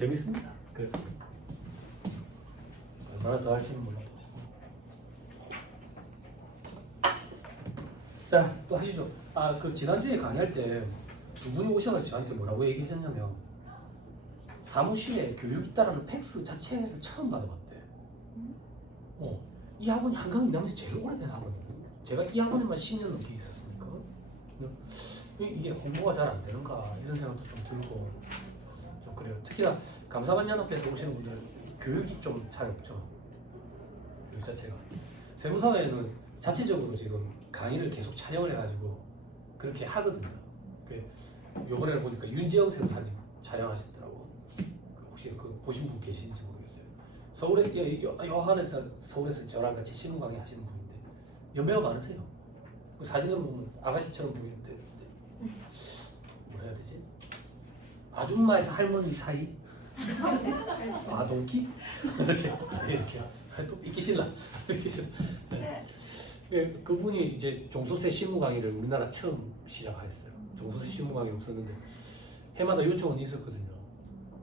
재밌습니다. 그래서 얼마나 더 할지는 몰라도. 자, 또 하시죠. 그 지난주에 강의할 때 두 분이 오셔가지고 저한테 뭐라고 얘기하셨냐면 사무실에 교육 있다라는 팩스 자체를 처음 받아봤대. 이 학원이 한강 이남에서 제일 오래된 학원이거든요. 제가 이 학원에만 10년 넘게 있었으니까 이게 홍보가 잘 안 되는가 이런 생각도 좀 들고 좀 그래요. 특히나 감사반연합회에서 오시는 분들 교육이 좀 잘 없죠. 교육 자체가. 세무사회는 자체적으로 지금 강의를 계속 촬영을 해가지고 그렇게 하거든요. 요번에 보니까 윤지영 세무사님 촬영하셨더라고. 혹시 그 보신 분 계신지 모르겠어요. 서울에 여한에서 서울에서 저랑 같이 실무 강의 하시는 분인데 연배가 많으세요. 그 사진으로 보면 아가씨처럼 보이는데 뭐라 해야 되지? 아줌마에서 할머니 사이? 과동기? 이렇게 또 이끼실라 그분이 이제 종소세 실무 강의를 우리나라 처음 시작하였어요. 종소세 실무 강의 없었는데 해마다 요청은 있었거든요.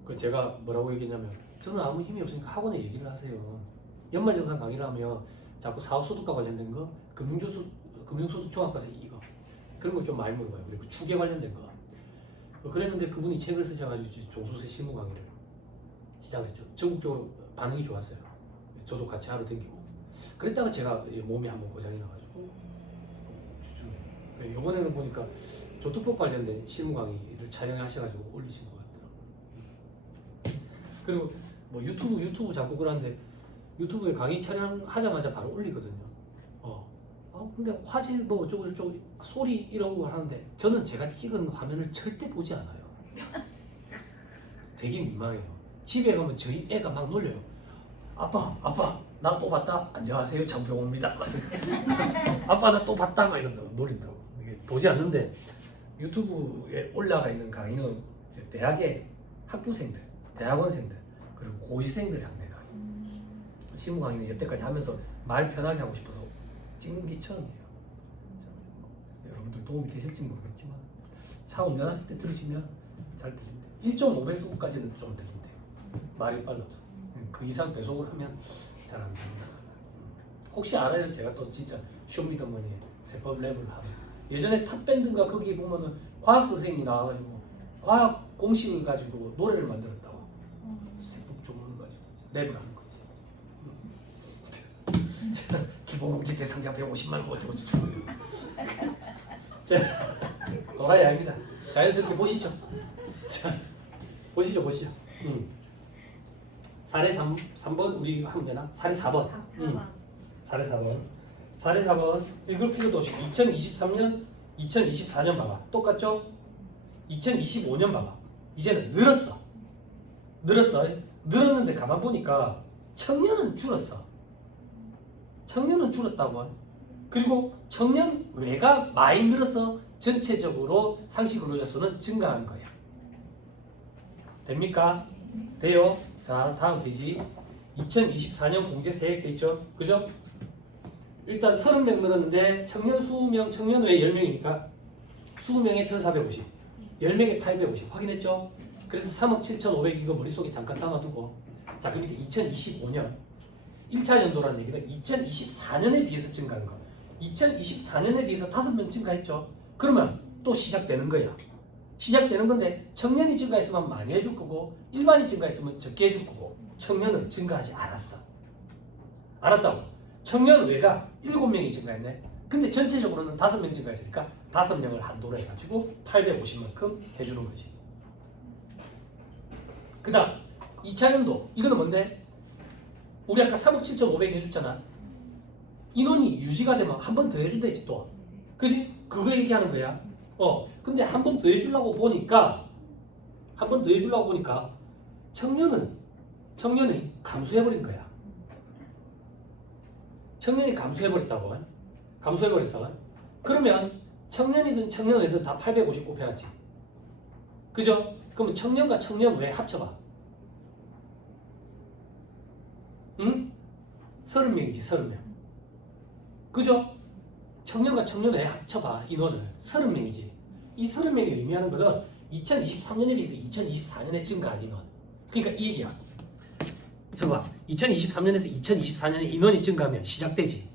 그 제가 뭐라고 얘기했냐면 저는 아무 힘이 없으니까 학원에 얘기를 하세요. 연말정산 강의를 하면 자꾸 사업소득과 관련된 거, 금융소득 종합과세 이거 그런 걸 좀 많이 물어봐요. 그리고 추계 관련된 거. 그랬는데 그분이 책을 쓰셔가지고 종소세 실무 강의를 시작했죠. 전국적으로 반응이 좋았어요. 저도 같이 하러 댕기고. 그랬다가 제가 몸이 한번 고장이 나가지고 주중에. 이번에는 보니까 조특법 관련된 실무 강의를 촬영하셔가지고 올리신 것 같더라고요. 그리고 뭐 유튜브 자꾸 그러는데 유튜브에 강의 촬영하자마자 바로 올리거든요. 근데 화질 뭐 어쩌고 소리 이런 거 하는데 저는 제가 찍은 화면을 절대 보지 않아요. 되게 민망해요. 집에 가면 저희 애가 막 놀려요. 아빠 나 또 봤다. 안녕하세요 장병호입니다. 아빠 나 또 봤다 막 이런다고 놀린다고. 이게 보지 않는데 유튜브에 올라가 있는 강의는 대학의 학부생들, 대학원생들 그리고 고시생들 상대 강의. 실무 강의는 여태까지 하면서 말 편하게 하고 싶어서 찍는 게 처음이에요. 여러분들 도움이 되실지 모르겠지만 차 운전하실 때 들으시면 잘 들린대. 1.5배속까지는 좀 들린대. 말이 빨라도. 그 이상 배속을 하면 잘 안 됩니다. 혹시 알아요? 제가 또 진짜 쇼미더머니에 세법 랩을 하고 예전에 탑밴드인가 거기 보면은 과학 선생님이 나와가지고 과학 공식을 가지고 노래를 만들었다고. 세법 조문을 가지고 랩을 하는 거지. 기본공제 대상자 150만 뭐 어쩌고 저쩌고. 자, 도라이 아닙니다. 자연스럽게 보시죠. 자, 보시죠. 사례 3번 우리 하면 되나? 사례 4번. 사례 4번 읽을 필요도 없이 2023년, 2024년 봐봐. 똑같죠? 2025년 봐봐. 이제는 늘었는데 가만 보니까 청년은 줄었다고. 그리고 청년 외가 많이 늘어서 전체적으로 상시 근로자 수는 증가한 거야. 됩니까? 돼요. 자, 다음 페이지. 2024년 공제 세액 돼 있죠? 그죠? 일단 30명 늘었는데 청년 20명, 청년 외 10명이니까 20명에 1450, 10명에 850 확인했죠? 그래서 3억 7,500 이거 머릿속에 잠깐 담아두고 자, 그 밑에 2025년 1차 연도라는 얘기는 2024년에 비해서 증가한 거. 2024년에 비해서 5명 증가했죠? 그러면 또 시작되는 거야. 시작되는 건데 청년이 증가했으면 많이 해줄 거고 일반이 증가했으면 적게 해줄 거고 청년은 증가하지 않았어. 알았다고. 청년 외가 7명이 증가했네. 근데 전체적으로는 5명 증가했으니까 5명을 한도로 해가지고 850만큼 해주는 거지. 그 다음 2차 연도 이거는 뭔데? 우리 아까 3억 7,500 해줬잖아. 인원이 유지가 되면 한 번 더 해준다지 또. 그지? 그거 얘기하는 거야. 근데 한 번 더 해주려고 보니까 청년은 감소해버린 거야. 청년이 감소해버렸다고. 감소해버렸어. 그러면 청년이든 청년이든 다 850 곱해놨지. 그죠? 그러면 청년과 청년 외 합쳐봐. 응? 30명이지 30명. 그죠? 청년과 청년 외 합쳐봐. 인원을 30명이지. 이 30명이 의미하는 것은 2023년에 비해서 2024년에 증가한 인원. 그러니까 이 얘기야. 봐봐. 2023년에서 2024년에 인원이 증가하면 시작되지.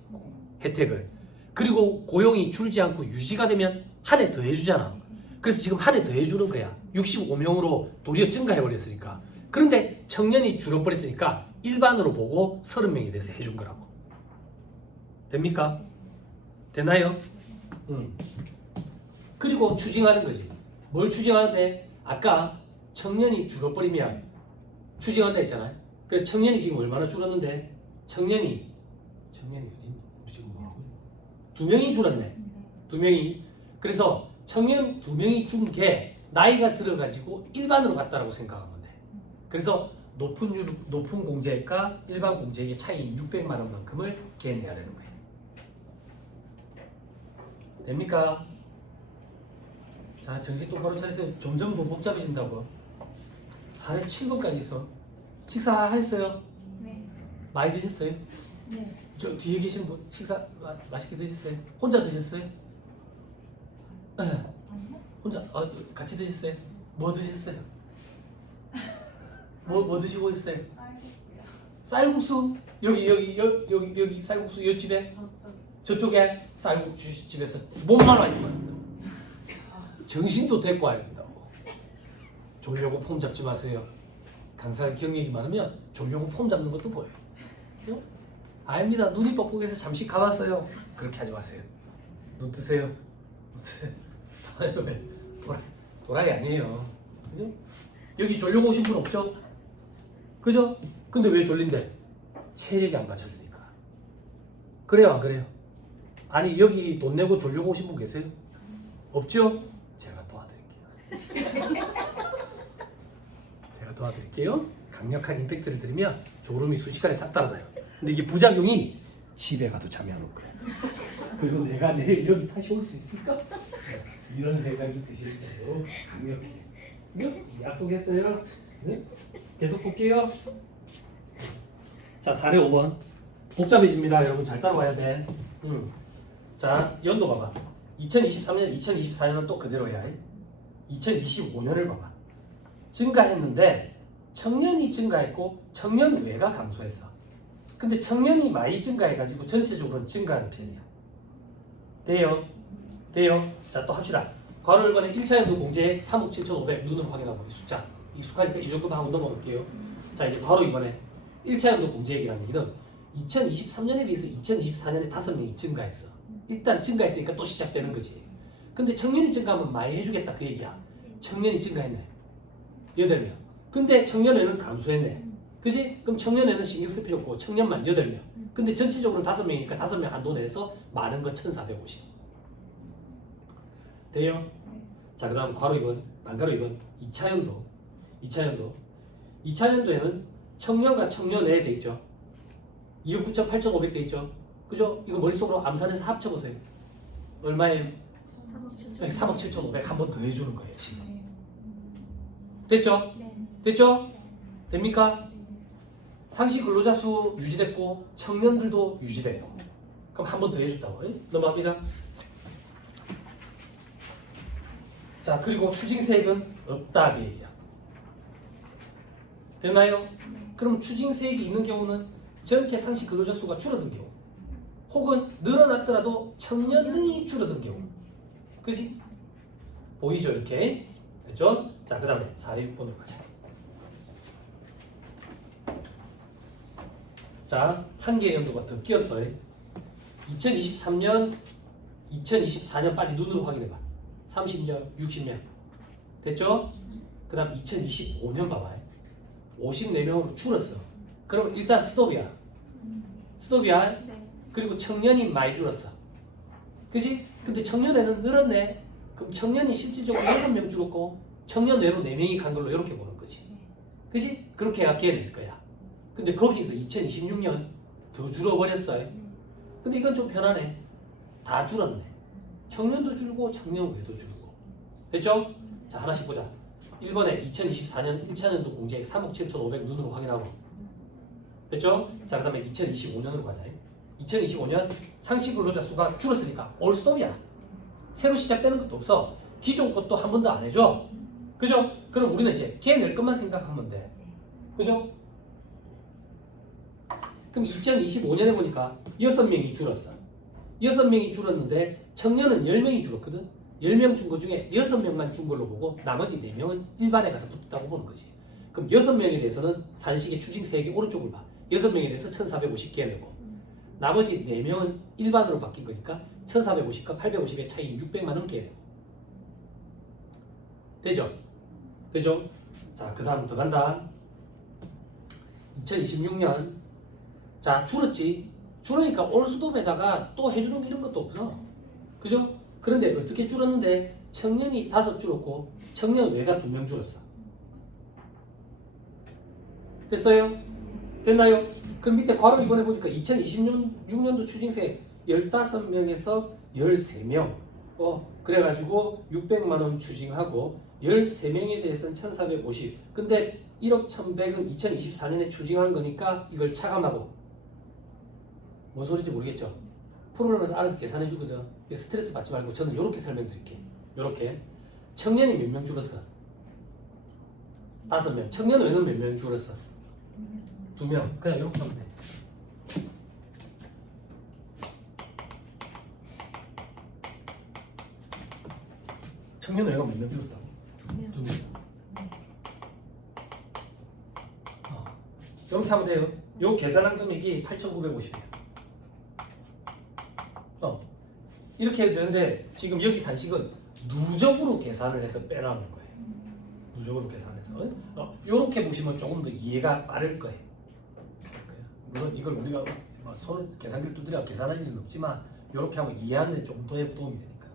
혜택을. 그리고 고용이 줄지 않고 유지가 되면 한 해 더 해주잖아. 그래서 지금 한 해 더 해주는 거야. 65명으로 도리어 증가해버렸으니까. 그런데 청년이 줄어버렸으니까 일반으로 보고 30명이 돼서 해준 거라고. 됩니까? 되나요? 그리고 추징하는 거지. 뭘 추징하는데? 아까 청년이 줄어버리면 추징한다 했잖아요. 그래서 청년이 지금 얼마나 줄었는데? 청년이 어디 지금 뭐라고? 2명이 줄었네. 2명이. 그래서 청년 2명이 준 게 나이가 들어가지고 일반으로 갔다라고 생각하면 돼. 그래서 높은 공제액과 일반 공제액의 차이인 600만 원만큼을 계산해야 되는 거예요. 됩니까? 자, 정신 똑바로 차리세요. 점점 더 복잡해진다고. 사례 7번까지 있어. 식사하셨어요? 네. 많이 드셨어요? 네. 저 뒤에 계신 분 식사 맛있게 드셨어요? 혼자 드셨어요? 혼자 같이 드셨어요? 뭐 드셨어요? 뭐 드시고 있어요? 쌀국수. 여기 쌀국수 요 집에 저쪽에 쌀국수 집에서 몸만 와 있어요. 정신도 데리고 와야 된다고. 졸려고 폼 잡지 마세요. 강사 경력이 많으면 졸려고 폼 잡는 것도 보여요. 응? 아닙니다. 눈이 뻑뻑해서 잠시 감았어요. 그렇게 하지 마세요. 눈 뜨세요. 눈 뜨세요. 도라이 아니에요. 그죠? 여기 졸려고 오신 분 없죠? 그죠? 근데 왜 졸린데? 체력이 안 받쳐주니까. 그래요, 안 그래요? 아니, 여기 돈 내고 졸려고 오신 분 계세요? 없죠? 제가 도와드릴게요. 강력한 임팩트를 들으면 졸음이 순식간에 싹 달아나요. 근데 이게 부작용이 집에 가도 잠이 안 올 거야. 그리고 내가 내일 여기 다시 올 수 있을까? 이런 생각이 드실 정도로 강력해. 네? 약속했어요? 네? 계속 볼게요. 자, 사례 5번. 복잡해집니다. 여러분 잘 따라와야 돼. 자, 연도 봐봐. 2023년, 2024년은 또 그대로야. 2025년을 봐봐. 증가했는데 청년이 증가했고 청년 외가 감소했어. 근데 청년이 많이 증가해가지고 전체적으로는 증가하는 편이야. 돼요? 자, 또 합시다. 괄호 1번에 1차 연도 공제액 3억 7,500 눈으로 확인하고 이 숫자. 익숙하니까 이 정도만 하고 넘어갈게요. 자, 이제 괄호 2번에 1차 연도 공제액이라는 얘기는 2023년에 비해서 2024년에 5명이 증가했어. 일단 증가했으니까 또 시작되는 거지. 근데 청년이 증가하면 많이 해주겠다 그 얘기야. 청년이 증가했네. 8명. 근데 청년에는 감소했네. 그지? 그럼 청년에는 신경 쓸 필요 없고 청년만 8명. 근데 전체적으로는 5명이니까 5명 한도 내에서 많은 거 1,450. 돼요? 자, 그 다음 괄호 2번, 반괄호 2번 2차 연도. 2차 연도에는 청년과 청년 외에 돼 있죠. 2억 9천 8,500 돼 있죠. 그죠? 이거 머릿속으로 암산해서 합쳐보세요. 얼마예요? 3억 7,500 한 번 더 해주는 거예요 지금. 됐죠? 됐죠? 됩니까? 상시 근로자 수 유지됐고 청년들도 유지돼요. 그럼 한 번 더 해준다고. 넘어갑니다. 자, 그리고 추징세액은 없다 그 얘기야. 되나요? 그럼 추징세액이 있는 경우는 전체 상시 근로자 수가 줄어든 경우, 혹은 늘어났더라도 청년 등이 줄어든 경우. 그지? 보이죠 이렇게? 됐죠? 자, 그 다음에 406번으로 가자. 자, 한 개의 연도가 더 끼었어요. 2023년, 2024년 빨리 눈으로 확인해봐. 30년, 60년. 됐죠? 그 다음 2025년 봐봐요. 54명으로 줄었어. 그럼 일단 스톱이야. 그리고 청년이 많이 줄었어. 그지? 근데 청년에는 늘었네. 그럼 청년이 실질적으로 6명 줄었고 청년 외로 4명이 간 걸로 이렇게 보는 거지. 그지? 그렇게 약해낼 거야. 근데 거기서 2026년 더 줄어버렸어요. 근데 이건 좀 편하네. 다 줄었네. 청년도 줄고 청년 외도 줄고. 됐죠? 자, 하나씩 보자. 1번에 2024년 1차년도 공제액 3억 7,500 눈으로 확인하고. 됐죠? 자, 그 다음에 2025년으로 가자. 2025년 상시 근로자 수가 줄었으니까 올 스톱이야. 새로 시작되는 것도 없어. 기존 것도 한 번도 안 해줘. 그죠? 그럼 우리는 이제 걔 낼 것만 생각하면 돼. 그죠? 그럼 2025년에 보니까 6명이 줄었어. 6명이 줄었는데 청년은 10명이 줄었거든. 10명 준 거 중에 6명만 준 걸로 보고 나머지 4명은 일반에 가서 붙었다고 보는 거지. 그럼 6명에 대해서는 산식의 추징세액의 오른쪽을 봐. 6명에 대해서 1450 깨내고 나머지 4명은 일반으로 바뀐 거니까 1450과 850의 차이 600만 원 깨내고 되죠? 되죠? 자, 그 다음 더 간다. 2026년 자, 줄었지. 줄으니까 올수도에다가 또 해주는 게 이런 것도 없어. 그죠? 그런데 어떻게 줄었는데 청년이 5 줄었고 청년 외가 2명 줄었어. 됐어요? 됐나요? 그럼 밑에 괄호 이번에 보니까 2026년도 추징세 15명에서 13명 그래가지고 600만 원 추징하고 13명에 대해서는 1450. 근데 1억 1100은 2024년에 추징한 거니까 이걸 차감하고 뭔 소리인지 모르겠죠? 프로그램에서 알아서 계산해 주거든. 스트레스 받지 말고 저는 이렇게 설명드릴게요. 이렇게 청년이 몇 명 줄었어? 5명. 청년 외는 몇 명 줄었어? 2명. 그냥 이렇게 하면 돼. 청년 외가 몇 명 줄었다고? 2명. 이렇게 하면 돼요. 요 계산한 금액이 8,950이에요. 이렇게 해도 되는데 지금 여기 산식은 누적으로 계산을 해서 빼라는 거예요. 누적으로 계산해서 이렇게 보시면 조금 더 이해가 빠를 거예요. 물론 이걸 우리가 손 계산기를 두드려 계산할 일은 없지만 이렇게 하면 이해하는 데 조금 더 도움이 되니까.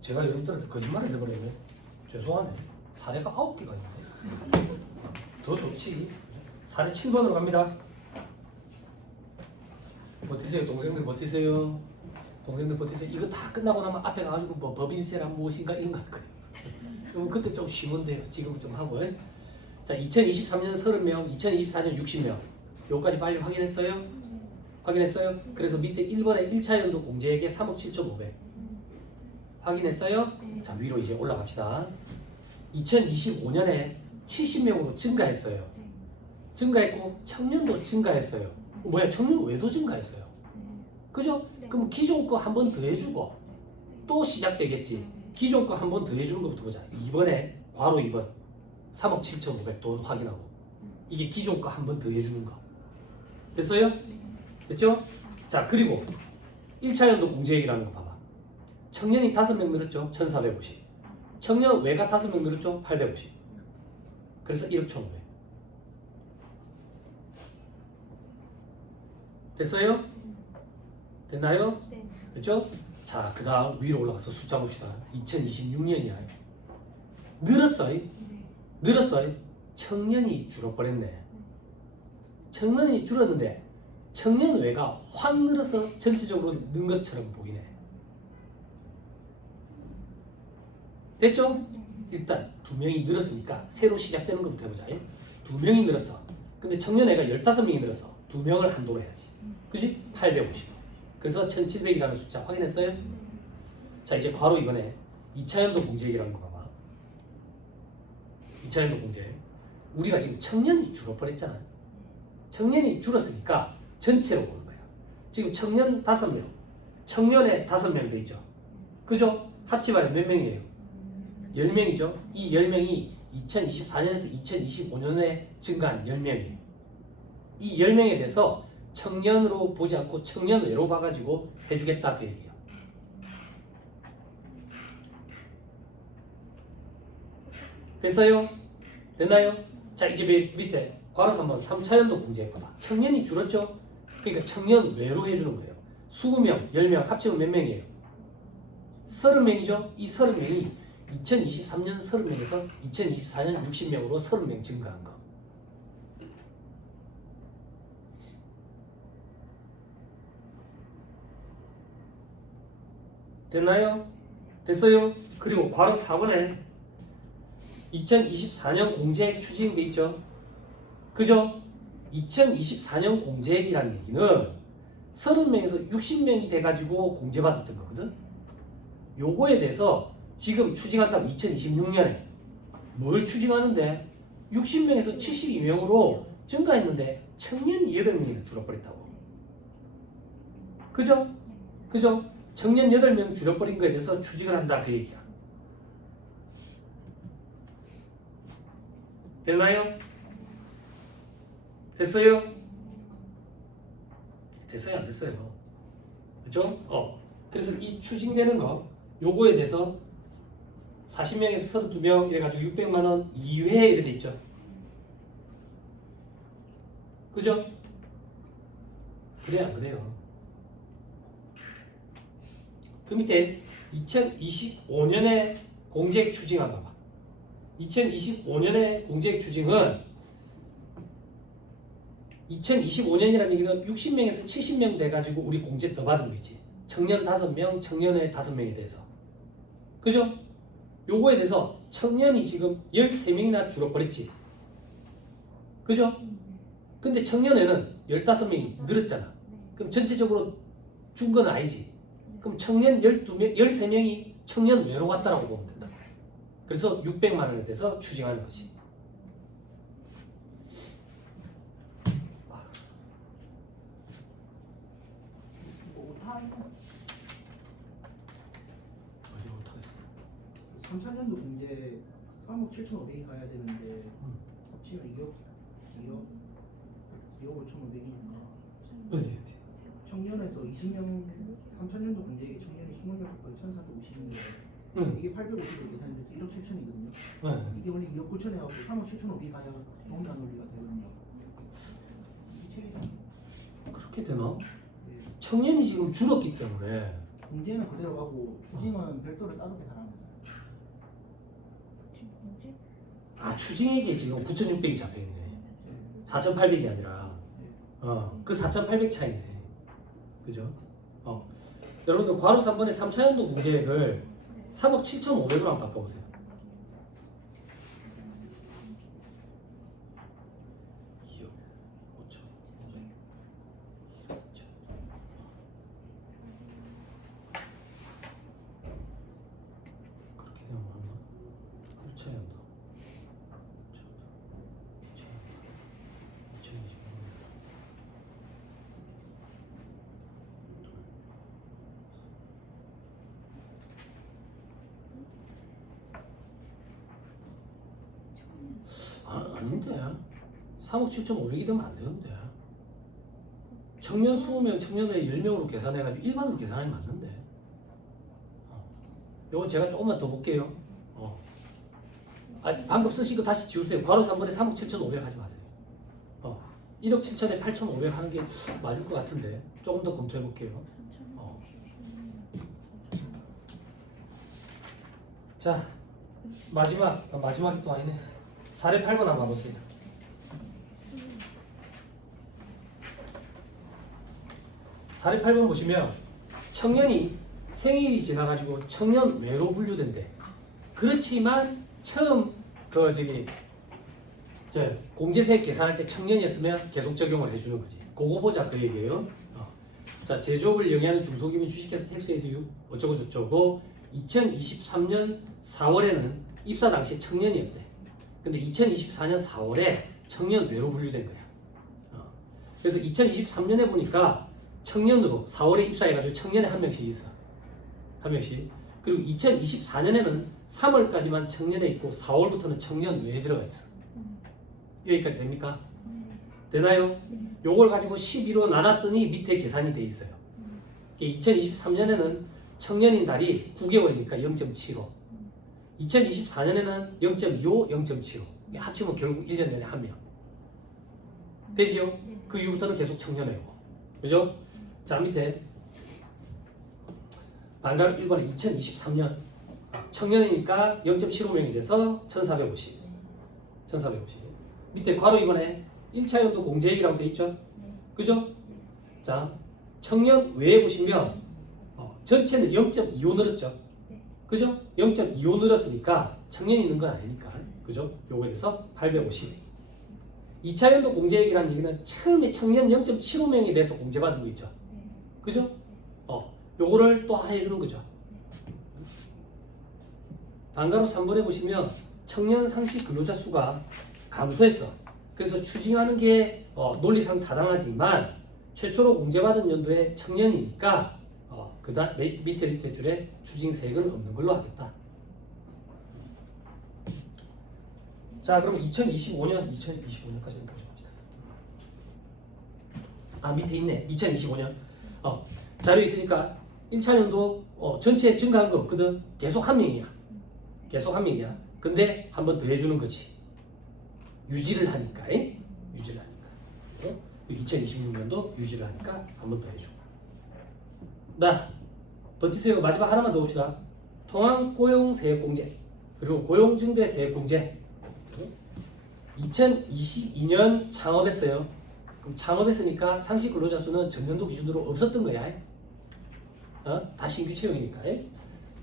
제가 여러분들한테 거짓말을 해버렸네. 죄송하네. 사례가 9개가 있네. 더 좋지. 사례 7번으로 갑니다. 버티세요. 동생들 버티세요. 동생들 버티세요. 이거 다 끝나고 나면 앞에 가가지고 뭐 법인세란 무엇인가 이런 거 할 거예요. 그때 좀 쉬운데요. 지금 좀 하고. 자, 2023년 30명, 2024년 60명. 요까지 빨리 확인했어요? 확인했어요? 그래서 밑에 1번에 1차 연도 공제액의 3억 7,500. 확인했어요? 자, 위로 이제 올라갑시다. 2025년에 70명으로 증가했어요. 증가했고 청년도 증가했어요. 청년 외도 증가했어요. 그죠? 그럼 기존 거 한 번 더 해주고 또 시작되겠지. 기존 거 한 번 더 해주는 것부터 보자. 이번에 괄호 2번 3억 7,500 돈 확인하고 이게 기존 거 한 번 더 해주는 거. 됐어요? 됐죠? 자, 그리고 1차 연도 공제액이라는 거 봐봐. 청년이 5명 늘었죠? 1,450. 청년 외가 5명 늘었죠? 850. 그래서 1억 1,500. 됐어요? 됐나요? 네. 됐죠? 자, 그 다음 위로 올라가서 숫자 봅시다. 2026년이야. 늘었어. 늘었어. 청년이 줄어버렸네. 청년이 줄었는데 청년 외가 확 늘어서 전체적으로 는 것처럼 보이네. 됐죠? 일단 2명이 늘었으니까 새로 시작되는 것부터 해보자. 2명이 늘었어. 근데 청년애가 15명이 늘었어. 2명을 한도로 해야지. 그지? 850. 그래서 1700이라는 숫자 확인했어요? 자, 이제 바로 이번에 2차 연도 공제액이라는 거 봐봐. 2차 연도 공제액. 우리가 지금 청년이 줄어버렸잖아. 청년이 줄었으니까 전체로 보는 거야. 지금 청년 5명, 청년에 5명 돼 있죠. 그죠? 합치면 몇 명이에요? 10명이죠. 이 10명이 2024년에서 2025년에 증가한 10명이에요. 이 10명에 대해서 청년으로 보지 않고 청년 외로 봐가지고 해주겠다 그 얘기예요. 됐어요? 됐나요? 자, 이제 밑에 괄호 3번 3차연도 공제액 봐봐. 청년이 줄었죠? 그러니까 청년 외로 해주는 거예요. 20명, 10명 합치면 몇 명이에요? 30명이죠? 이 30명이 2023년 30명에서 2024년 60명으로 30명 증가한 거. 됐나요? 됐어요? 그리고 괄호 4번에 2024년 공제액 추진돼 있죠? 그죠? 2024년 공제액이라는 얘기는 30명에서 60명이 돼가지고 공제받았던 거거든? 요거에 대해서 지금 추징한다고 2026년에 뭘 추징하는데 60명에서 72명으로 증가했는데 청년이 8명이나 줄어버렸다고. 그죠? 그죠? 청년 8명 줄어버린 거에 대해서 추징을 한다 그 얘기야. 됐나요? 됐어요? 됐어요? 안 됐어요? 그죠? 그래서 이 추징되는 거 요거에 대해서 40명에서 32명 이래가지고 600만 원 이외에 이렇게 있죠. 그죠? 그래요 안 그래요? 그 밑에 2025년에 공제액 추징 한번 봐봐. 2025년에 공제액 추징은 2025년이라는 얘기는 60명에서 70명 돼가지고 우리 공제 더 받은 거지. 청년 5명, 청년의 5명에 대해서. 그죠? 요거에 대해서 청년이 지금 13명이나 줄어버렸지. 그죠? 근데 청년에는 15명이 늘었잖아. 그럼 전체적으로 준 건 아니지. 그럼 청년 12명, 13명이 청년 외로 갔다라고 보면 된다. 그래서 600만 원에 대해서 추징하는 거지. 어디 오타가 있어? 3,4년도 공제 3억 7,500이 가야 되는데 합치면 2억 5,500이니까 어디? 청년에서 20명 3,000년도 공제액에 청년이 20명 거의 1,450인데 응. 이게 850으로 계산이 돼서 1억 7천이거든요. 네. 이게 원래 2억 9천에 하고 3억 7,500이 가야 동일한 논리가 되거든요. 이 책이랑 그렇게 되나? 예, 청년이 지금 줄었기 때문에 공제는 그대로 가고 추징은 별도로 따로 계산합니다. 추징액이 지금 9,600이 잡혀있네. 4,800이 아니라 그 4,800 차이네. 그죠? 여러분들 괄호 3번에 3차연도 공제액을 3억 7,500으로 한번 바꿔보세요. 그렇게 되면 얼마? 8차연도 2025년 아닌데 3억 7,500이 되면 안 되는데 청년 20명, 청년에 10명으로 계산해가지고 일반으로 계산하면 맞는데 요거 제가 조금만 더 볼게요. 방금 쓰신 거 다시 지우세요. 괄호 3번에 3억 7,500 하지 마세요. 1억 7천에 8,500 하는 게 맞을 것 같은데 조금 더 검토해 볼게요. 자 마지막이 또 아니네. 사례 8번 한번 봐보세요. 사례 8번 보시면 청년이 생일이 지나가지고 청년 외로 분류된대. 그렇지만 처음 공제세 계산할 때 청년이었으면 계속 적용을 해주는 거지. 그거 보자 그 얘기예요. 자, 제조업을 영위하는 중소기업 주식회사 텍스에듀 어쩌고 저쩌고 2023년 4월에는 입사 당시 청년이었대. 근데 2024년 4월에 청년 외로 분류된 거야. 그래서 2023년에 보니까 청년으로 4월에 입사해가지고 청년에 한 명씩 있어. 한 명씩. 그리고 2024년에는 3월까지만 청년에 있고 4월부터는 청년 외에 들어가 있어. 여기까지 됩니까? 되나요? 요걸 가지고 12로 나눴더니 밑에 계산이 돼 있어요. 2023년에는 청년인 달이 9개월이니까 0.75. 2024년에는 0.25, 0.75. 합치면 결국 1년 내내 한 명. 되지요? 그 이후부터는 계속 청년회고. 그죠? 자, 밑에 반가로 1번에 2023년 청년이니까 0.75명이 돼서 1450. 1450. 밑에 괄호 2번에 1차 연도 공제액이라고 돼 있죠? 그죠? 자, 청년 외에 보시면 전체는 0.25 늘었죠? 그죠? 0.25 늘었으니까 청년이 있는 건 아니니까. 그죠? 요거에 대해서 850. 2차 연도 공제액이라는 얘기는 처음에 청년 0.75명에 대해서 공제받은 거 있죠? 그죠? 요거를 또 해주는 거죠. 방가로 3번에 보시면 청년 상시 근로자 수가 감소했어. 그래서 추징하는 게 논리상 타당하지만 최초로 공제받은 연도에 청년이니까 그다음 밑에 줄에 추징세액은 없는 걸로 하겠다. 자, 그럼 2025년까지 보자 봅시다. 아, 밑에 있네. 2025년. 자료에 있으니까 1차 연도 전체 증가한 거 없거든. 계속 한 명이야. 계속 한 명이야. 근데 한 번 더 해주는 거지. 유지를 하니까. 유지를 하니까. 2026년도 유지를 하니까 한 번 더 해주고. 나 버티세요. 마지막 하나만 더 봅시다. 통합 고용세액공제 그리고 고용증대세액공제. 2022년 창업했어요. 그럼 창업했으니까 상시 근로자 수는 전년도 기준으로 없었던 거야. 다 신규 채용이니까.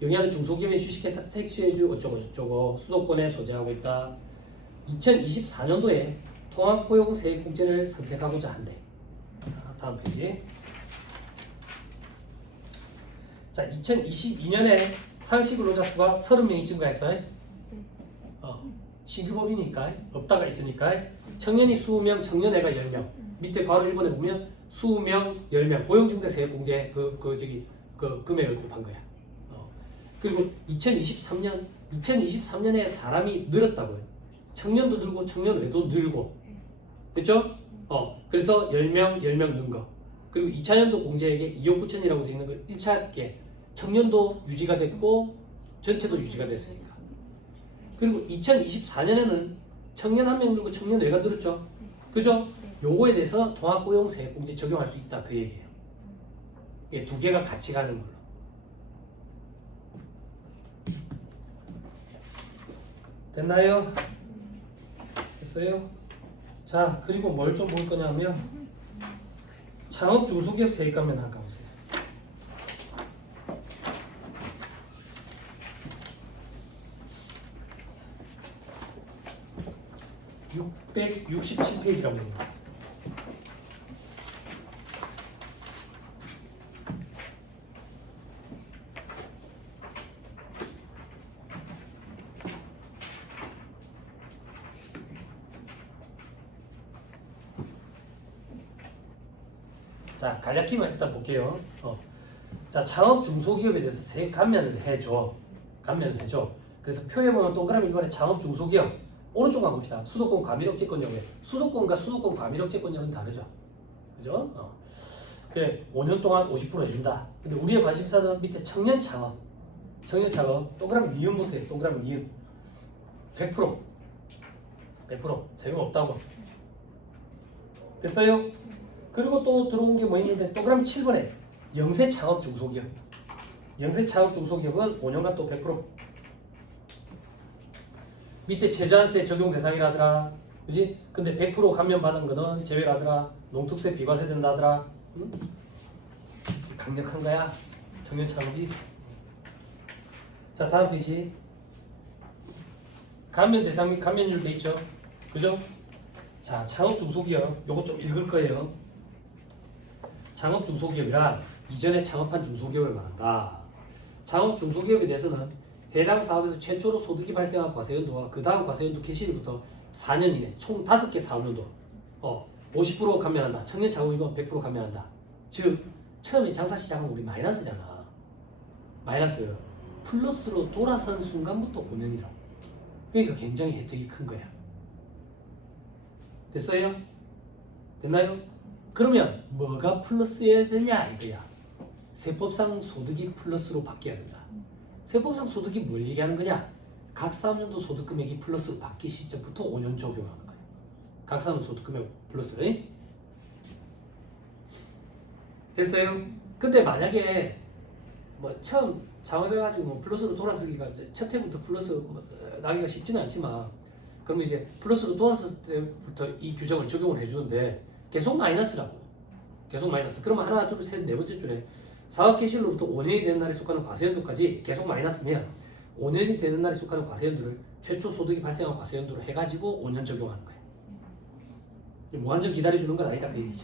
영위하는 중소기업의 주식회사 택시해주 어쩌고 수도권에 소재하고 있다. 2024년도에 통합고용세액공제를 선택하고자 한대. 다음 페이지. 자, 2022년에 상시 근로자 수가 30명이 증가했어요. 신규법이니까 없다가 있으니까 청년이 20명, 청년애가 10명. 밑에 괄호 1번에 보면 20명, 10명 고용증대세액공제 그 금액을 곱한 거야. 그리고 2023년에 사람이 늘었다고요. 청년도 늘고 청년외도 늘고. 됐죠? 그래서 10명 는 거. 그리고 2차년도 공제액에 2억 9천이라고 되어 있는 거 1차께 청년도 유지가 됐고 전체도 유지가 됐으니까. 그리고 2024년에는 청년 한 명 늘고 청년외가 늘었죠. 그죠? 요거에 대해서 통합고용세액공제 적용할 수 있다 그 얘기예요. 이게 두 개가 같이 가는 걸로. 됐나요? 됐어요? 자, 그리고 뭘 좀 볼 거냐면 창업 중소기업 세액감면 한번 가보세요. 667페이지라고 합니다. 자, 간략히만 일단 볼게요. 자, 창업 중소기업에 대해서 세액 감면을 해줘. 그래서 표에 보면 동그라미 1번에 창업 중소기업 오른쪽 한번 봅시다. 수도권 과밀억제권역에 수도권과 수도권 과밀억제권역은 다르죠. 그죠? 그 5년 동안 50% 해준다. 근데 우리의 관심사는 밑에 청년 창업 동그라미 니은 보세요. 동그라미 니은 100% 세금 없다고. 됐어요? 그리고 또 들어온 게 뭐 있는데 동그라미 7번에 영세 창업 중소기업. 영세 창업 중소기업은 5년간 또 100%. 밑에 최저한세 적용 대상이라더라. 그지? 근데 100% 감면 받은 거는 제외라더라. 농특세 비과세 된다더라. 응? 강력한 거야. 청년 창업이. 자, 다음 페이지. 감면 대상 및 감면율 돼 있죠. 그죠? 자, 창업 중소기업 요거 좀 읽을 거예요. 창업 중소기업이란 이전에 창업한 중소기업을 말한다. 창업 중소기업에 대해서는 해당 사업에서 최초로 소득이 발생한 과세연도와 그 다음 과세연도 개시일부터 4년 이내 총 5개 사업연도 50% 감면한다. 청년 창업이면 100% 감면한다. 즉 처음에 장사 시작은 우리 마이너스잖아. 마이너스 플러스로 돌아선 순간부터 5년이라고. 그러니까 굉장히 혜택이 큰 거야. 됐어요? 됐나요? 그러면 뭐가 플러스여야 되냐 이거야. 세법상 소득이 플러스로 바뀌어야 된다. 세법상 소득이 뭘 얘기하는 거냐? 각 사업연도 소득 금액이 플러스로 바뀌 시점부터 5년 적용하는 거야. 각 사업연도 소득 금액 플러스. 됐어요? 근데 만약에 뭐 처음 창업해가지고 뭐 플러스로 돌아서기가 첫 해부터 플러스 나기가 쉽지는 않지만 그러면 이제 플러스로 돌아섰을 때부터 이 규정을 적용을 해주는데 계속 마이너스라고. 계속 마이너스. 그러면 하나, 둘, 셋, 네 번째 줄에 사업 개시로부터 5년이 되는 날에 속하는 과세연도까지 계속 마이너스면 5년이 되는 날에 속하는 과세연도를 최초 소득이 발생한 과세연도로 해가지고 5년 적용하는 거예요. 무한정 기다려주는 건 아니다 그 얘기지.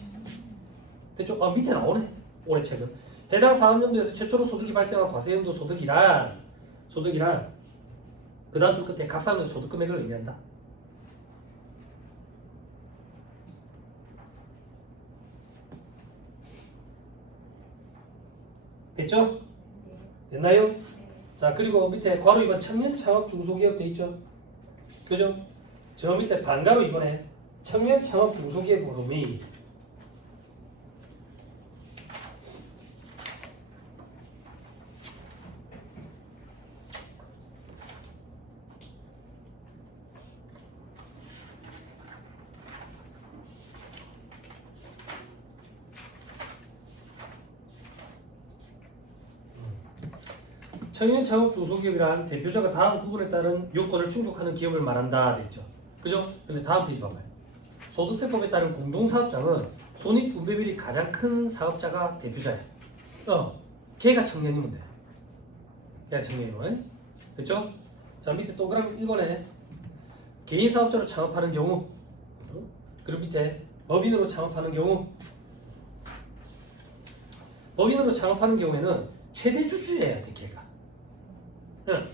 됐죠? 밑에 나오네. 올해 책은 해당 사업연도에서 최초로 소득이 발생한 과세연도 소득이란 그 다음 줄 끝에 각 사람의 소득 금액을 의미한다. 됐죠? 됐나요? 자, 그리고 밑에 괄호 2번 청년 창업 중소기업 돼 있죠? 그죠? 저 밑에 반가로 이번에 청년 창업 중소기업 범위. 청년 창업 중소기업이란 대표자가 다음 구분에 따른 요건을 충족하는 기업을 말한다 되죠. 그죠? 근데 다음 페이지 봐봐요. 소득세법에 따른 공동사업장은 손익분배율이 가장 큰 사업자가 대표자야. 걔가 청년이면 돼. 걔가 청년이면. 됐죠? 자, 밑에 동그라미 1번에 개인 사업자로 창업하는 경우, 그리고 밑에 법인으로 창업하는 경우, 법인으로 창업하는 경우에는 최대 주주여야 돼, 걔가. 응.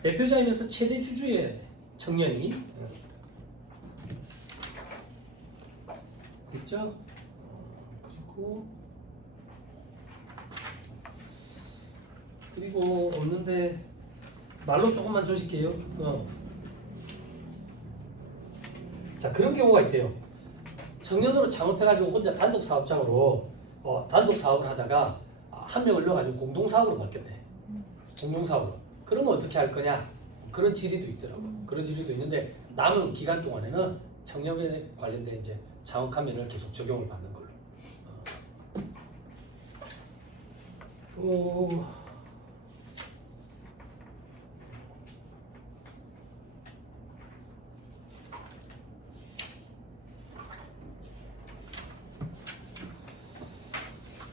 대표자이면서 최대 주주여야 돼, 청년이. 됐죠? 그리고 없는데 말로 조금만 조실게요. 자, 그런 경우가 있대요. 청년으로 창업해가지고 혼자 단독 사업장으로 단독 사업을 하다가 한 명을 넣어가지고 공동 사업으로 바뀌었대. 공동 사업으로. 그러면 어떻게 할 거냐? 그런 질의도 있더라고. 그런 질의도 있는데 남은 기간 동안에는 청년에 관련된 이제 창업하면을 계속 적용을 받는 걸로. 또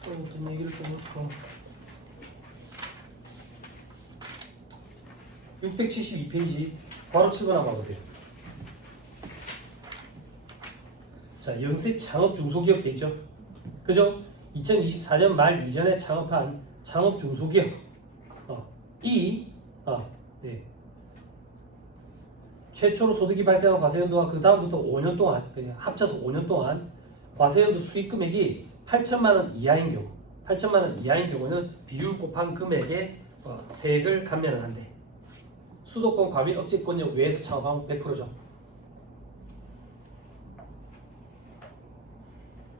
어떤 얘기를 좀 할까? 672페이지 바로 7번 한번 봐보세요. 자, 영세 창업 중소기업 돼 있죠? 그죠? 2024년 말 이전에 창업한 창업 중소기업 네. 최초로 소득이 발생한 과세연도와 그 다음부터 5년 동안 그냥 합쳐서 5년 동안 과세연도 수익 금액이 8천만 원 이하인 경우, 8천만 원 이하인 경우는 비율 곱한 금액에 세액을 감면을 한대. 수도권 과밀 억제권역 외에서 창업하면 100%죠.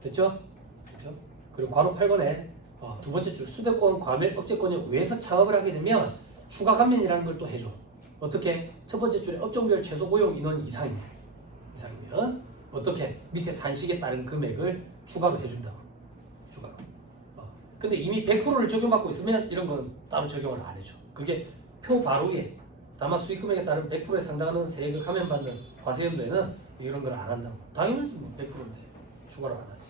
됐죠? 됐죠? 그리고 괄호 8번에 두 번째 줄 수도권 과밀 억제권역 외에서 창업을 하게 되면 추가 감면이라는 걸 또 해줘. 어떻게? 첫 번째 줄에 업종별 최소 고용 인원 이상이면 어떻게? 밑에 산식에 따른 금액을 추가로 해준다고. 추가로. 근데 이미 100%를 적용받고 있으면 이런 건 따로 적용을 안 해줘. 그게 표 바로 위에 다만 수익 금액에 따른 100%에 상당하는 세액을 감면받는 과세연도에는 이런 걸 안 한다고. 당연히 뭐 100%인데 추가로 안 하지.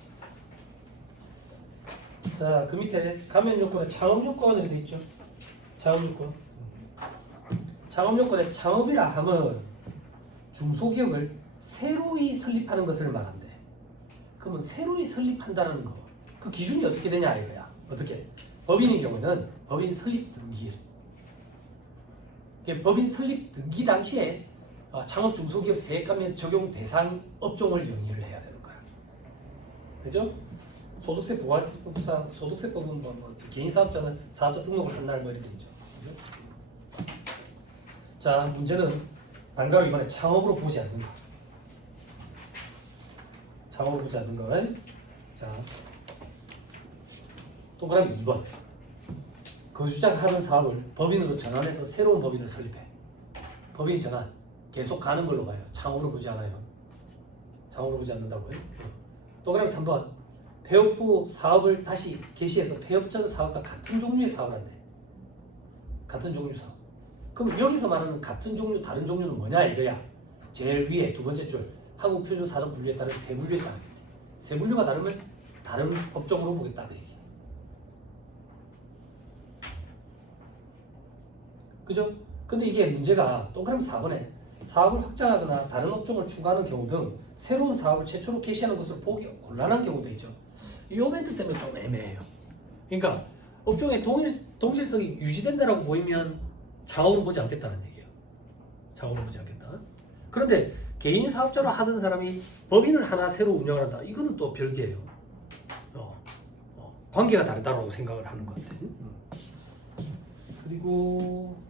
자, 그 밑에 감면 요건에 창업 요건이 돼 있죠. 창업 요건. 창업 요건에 창업이라 함은 중소기업을 새로이 설립하는 것을 말한대. 그러면 새로이 설립한다는 거, 그 기준이 어떻게 되냐 이거야. 어떻게? 법인의 경우는 법인 설립 등기. 법인 설립 등기 당시에 창업 중소기업 세액 감면 적용 대상 업종을 영위를 해야 되는 거야. 그죠? 소득세 부가세법상 소득세법은 개인 사업자는 사업자 등록을 한 날 뭐 이렇게 있죠. 그죠? 자, 문제는 반가로 이번에 창업으로 보지 않는다. 창업으로 보지 않는 건 자, 동그라미 2번. 거주자가 하는 사업을 법인으로 전환해서 새로운 법인을 설립해. 법인 전환 계속 가는 걸로 봐요. 창업으로 보지 않아요. 창업으로 보지 않는다고요. 동그라미 3번. 폐업 후 사업을 다시 개시해서 폐업 전 사업과 같은 종류의 사업을 한대. 같은 종류 사업. 그럼 여기서 말하는 같은 종류, 다른 종류는 뭐냐 이거야. 제일 위에 두 번째 줄 한국표준사전 분류에 따른 세분류에 따른. 세분류가 다르면 다른 업종으로 보겠다 그 얘기. 그죠? 근데 이게 문제가 동그라미 4번에 사업을 확장하거나 다른 업종을 추가하는 경우 등 새로운 사업을 최초로 개시하는 것으로 보기 곤란한 경우도 있죠. 이 멘트 때문에 좀 애매해요. 그러니까 업종의 동질성이 유지된다라고 보이면 창업으로 보지 않겠다는 얘기예요. 작업을 보지 않겠다. 그런데 개인 사업자로 하던 사람이 법인을 하나 새로 운영을 한다. 이거는 또 별개예요. 관계가 다르다고 생각을 하는 것 같아. 그리고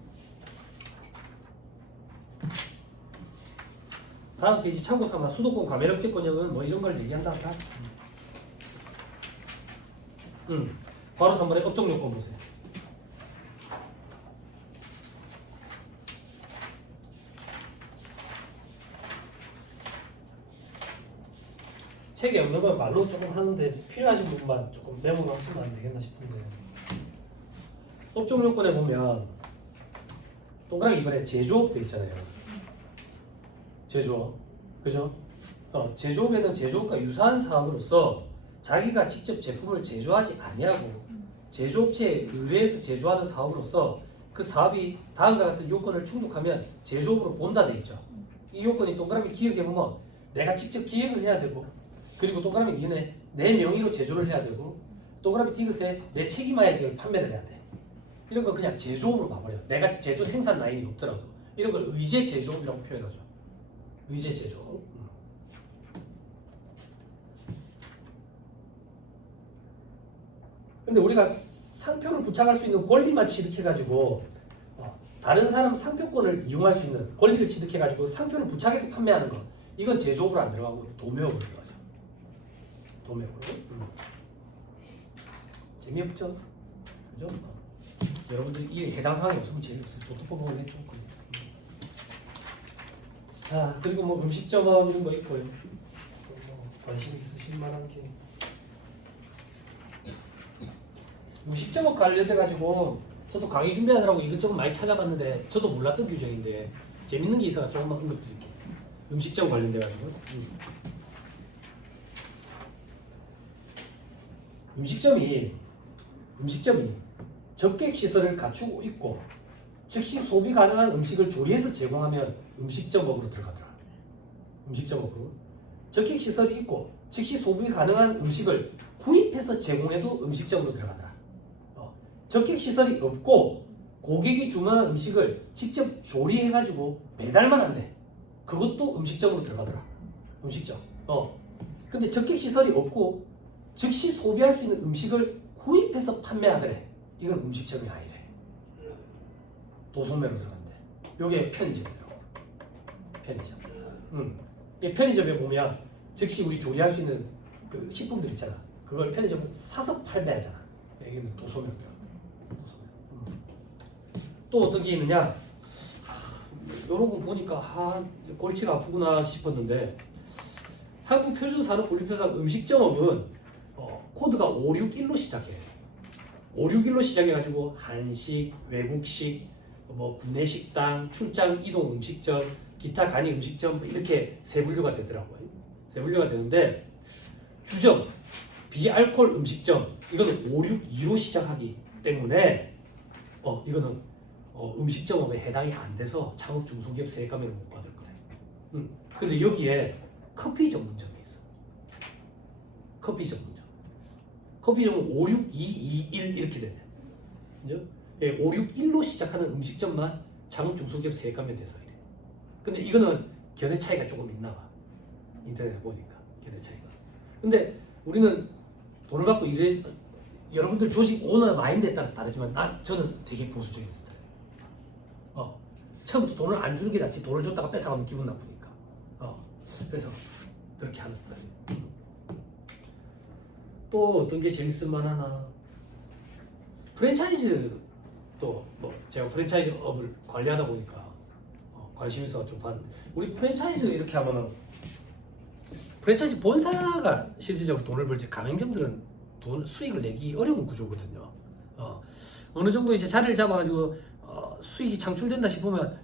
다음 페이지 참고 삼아 수도권 과매력제권역은 뭐 이런 걸 얘기한다. 바로 3번에 업종 요건 보세요. 책에 없는 건 말로 조금 하는데 필요하신 부분만 조금 메모를 하시면 안 되겠나 싶은데, 업종 요건에 보면 동그라미 이번에 제조업 돼 있잖아요. 제조업, 그죠? 제조업에는 제조업과 유사한 사업으로서 자기가 직접 제품을 제조하지 아니하고 제조업체에 의뢰해서 제조하는 사업으로서 그 사업이 다음과 같은 요건을 충족하면 제조업으로 본다 돼 있죠. 이 요건이 동그라미 기억해 보면 내가 직접 기획을 해야 되고, 그리고 동그라미 니네 내 명의로 제조를 해야 되고, 동그라미 디귿에 내 책임하에 이걸 판매를 해야 돼. 이런 거 그냥 제조업으로 봐버려. 내가 제조 생산 라인이 없더라도 이런 걸 의제 제조업이라고 표현하죠. 의제 제조업. 근데 우리가 상표를 부착할 수 있는 권리만 취득해가지고 다른 사람 상표권을 이용할 수 있는 권리를 취득해가지고 상표를 부착해서 판매하는 거, 이건 제조업으로 안 들어가고 도매업으로 들어가죠. 도매업으로. 재미없죠? 그죠? 여러분들 이 해당 사항이 없으면 재미없어요. 저도 보면 조금. 자, 그리고 뭐 음식점업 이런 거 있고요. 관심 있으실 만한 게 음식점업 관련돼 가지고 저도 강의 준비하느라고 이것저것 많이 찾아봤는데 저도 몰랐던 규정인데 재밌는 게 있어서 조금만 언급드릴게요. 음식점 관련돼 가지고 음식점이 접객 시설을 갖추고 있고 즉시 소비 가능한 음식을 조리해서 제공하면 음식점업으로 들어가더라. 음식점업으로. 접객 시설이 있고 즉시 소비 가능한 음식을 구입해서 제공해도 음식점으로 들어가더라. 접객 시설이 없고 고객이 주문한 음식을 직접 조리해가지고 배달만 한대. 그것도 음식점으로 들어가더라. 음식점. 근데 접객 시설이 없고 즉시 소비할 수 있는 음식을 구입해서 판매하더래. 이건 음식점이 아니래. 도소매로 들어간대. 요게 편의점이라고. 편의점. 이 편의점에 보면 즉시 우리 조리할 수 있는 그 식품들 있잖아. 그걸 편의점은 사서 판매하잖아. 여기는 도소매로 들어간대. 또 어떤 게 있느냐? 요런 거 보니까 골치가 아프구나 싶었는데, 한국표준산업분류표상 음식점업은 코드가 561로 시작해. 561로 시작해가지고 한식, 외국식, 뭐 구내식당, 출장 이동 음식점, 기타 간이 음식점 이렇게 세 분류가 되더라고요. 세 분류가 되는데 주점, 비알콜 음식점 이거는 562로 시작하기 때문에 이거는 음식점업에 해당이 안 돼서 창업 중소기업 세감회를 못 받을 거예요. 근데 여기에 커피 전문점이 있어. 커피 전문점. 커피점은 56221 이렇게 되네. 그죠? 561로 시작하는 음식점만 창업 중소기업 세감회 돼서 이래. 근데 이거는 견해 차이가 조금 있나 봐. 인터넷에 보니까 견해 차이가. 근데 우리는 돈을 받고 일해, 여러분들 조직 오너 마인드에 따라서 다르지만 저는 되게 보수적인 스타일. 처음부터 돈을 안 주는 게 낫지 돈을 줬다가 뺏어가면 기분 나쁘니까. 그래서 그렇게 하는 스타일. 또 어떤 게 재밌을 만하나? 프랜차이즈 또 뭐 제가 프랜차이즈 업을 관리하다 보니까 관심 있어 좀 봤는데, 우리 프랜차이즈 이렇게 하면은 프랜차이즈 본사가 실질적으로 돈을 벌지 가맹점들은 수익을 내기 어려운 구조거든요. 어느 정도 이제 자리를 잡아가지고 수익이 창출된다 싶으면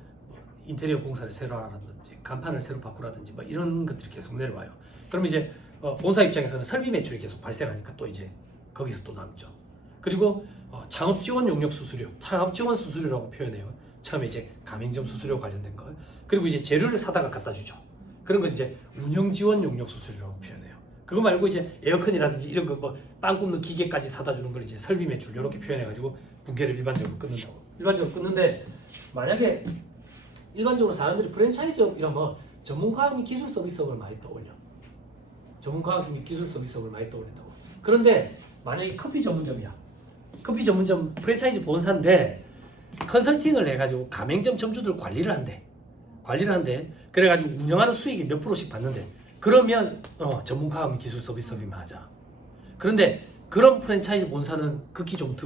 인테리어 공사를 새로 하라든지 간판을 새로 바꾸라든지 뭐 이런 것들이 계속 내려와요. 그럼 이제 본사 입장에서는 설비 매출이 계속 발생하니까 또 이제 거기서 또 남죠. 그리고 창업 지원 용역 수수료, 창업 지원 수수료라고 표현해요. 처음에 이제 가맹점 수수료 관련된 거. 그리고 이제 재료를 사다가 갖다 주죠. 그런 거 이제 운영 지원 용역 수수료라고 표현해요. 그거 말고 이제 에어컨이라든지 이런 거 뭐 빵 굽는 기계까지 사다 주는 걸 이제 설비 매출 이렇게 표현해가지고 분계를 일반적으로 끊는다고. 일반적으로 끊는데 만약에 일반적으로 사람들이 프랜차이즈 이러면 전문가학 및 기술 서비스업을 많이 떠올려. 전문가학 및 기술 서비스업을 많이 떠올린다고. 그런데 만약에 커피 전문점이야. 커피 전문점 프랜차이즈 본사인데 컨설팅을 해가지고 가맹점 점주들 관리를 한대. 그래가지고 운영하는 수익이 몇 프로씩 받는데 그러면 전문가학 및 기술 서비스업이 맞아. 그런데 그런 프랜차이즈 본사는 극히 좀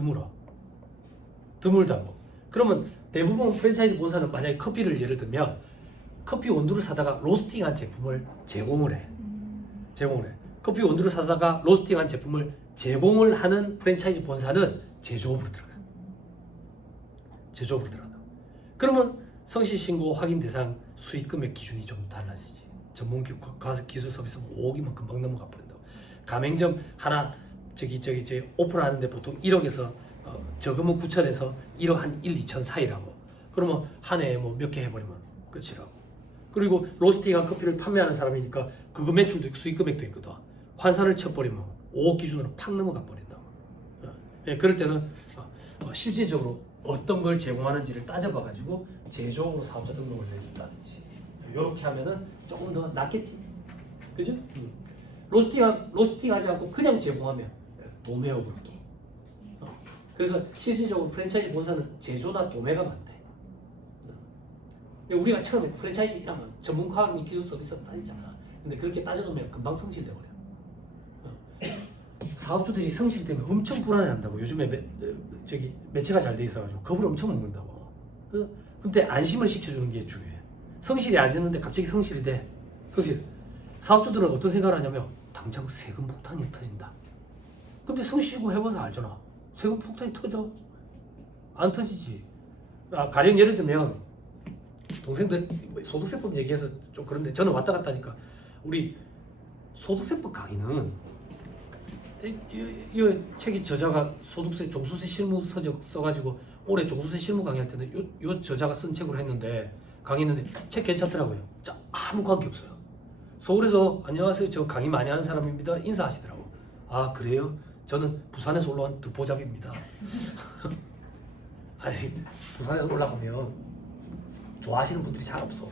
드물다고. 그러면 대부분 프랜차이즈 본사는 만약에 커피를 예를 들면 커피 원두를 사다가 로스팅한 제품을 제공을 해. 커피 원두를 사다가 로스팅한 제품을 제공을 하는 프랜차이즈 본사는 제조업으로 들어가. 그러면 성실신고 확인 대상 수익 금액 기준이 좀 달라지지. 전문 기술 서비스는 5억이면 금방 넘어가 버린다고. 가맹점 하나 저기 오픈하는데 보통 1억에서 적으면 9천에서 1억 한 1, 2천 사이라고. 그러면 한 해에 뭐 몇 개 해버리면 끝이라고. 그리고 로스팅한 커피를 판매하는 사람이니까 그거 매출도 있고 수익 금액도 있거든. 환산을 쳐버리면 5억 기준으로 팍 넘어가 버린다고. 그럴 때는 실질적으로 어떤 걸 제공하는지를 따져봐가지고 제조업으로 사업자 등록을 해준다든지 이렇게 하면은 조금 더 낫겠지. 그죠? 로스팅하지 않고 그냥 제공하면 도매업으로 또. 그래서 실질적으로 프랜차이즈 본사는 제조나 도매가 많대. 우리가 처음에 프랜차이즈 이라면 전문가학 및 기술 서비스 따지잖아. 근데 그렇게 따져놓으면 금방 성실돼버려. 사업주들이 성실되면 엄청 불안해한다고. 요즘에 매체가 잘 돼 있어가지고 겁을 엄청 먹는다고. 근데 안심을 시켜주는 게 중요해. 성실이 안 됐는데 갑자기 성실이 돼. 사업주들은 어떤 생각을 하냐면 당장 세금 폭탄이 터진다. 근데 성실이고 해봐서 알잖아. 세금 폭탄이 터져? 안 터지지. 가령 예를 들면 동생들 소득세법 얘기해서 좀 그런데 저는 왔다 갔다 하니까 우리 소득세법 강의는 이 책이 저자가 소득세 종소세 실무 서적 써가지고 올해 종소세 실무 강의할 때는 요 저자가 쓴 책으로 했는데 강의했는데 책 괜찮더라고요. 자, 아무 관계 없어요. 서울에서 안녕하세요, 저 강의 많이 하는 사람입니다 인사하시더라고. 아 그래요? 저는 부산에서 올라온 듣보잡입니다. 아니 부산에서 올라가면 좋아하시는 분들이 잘 없어.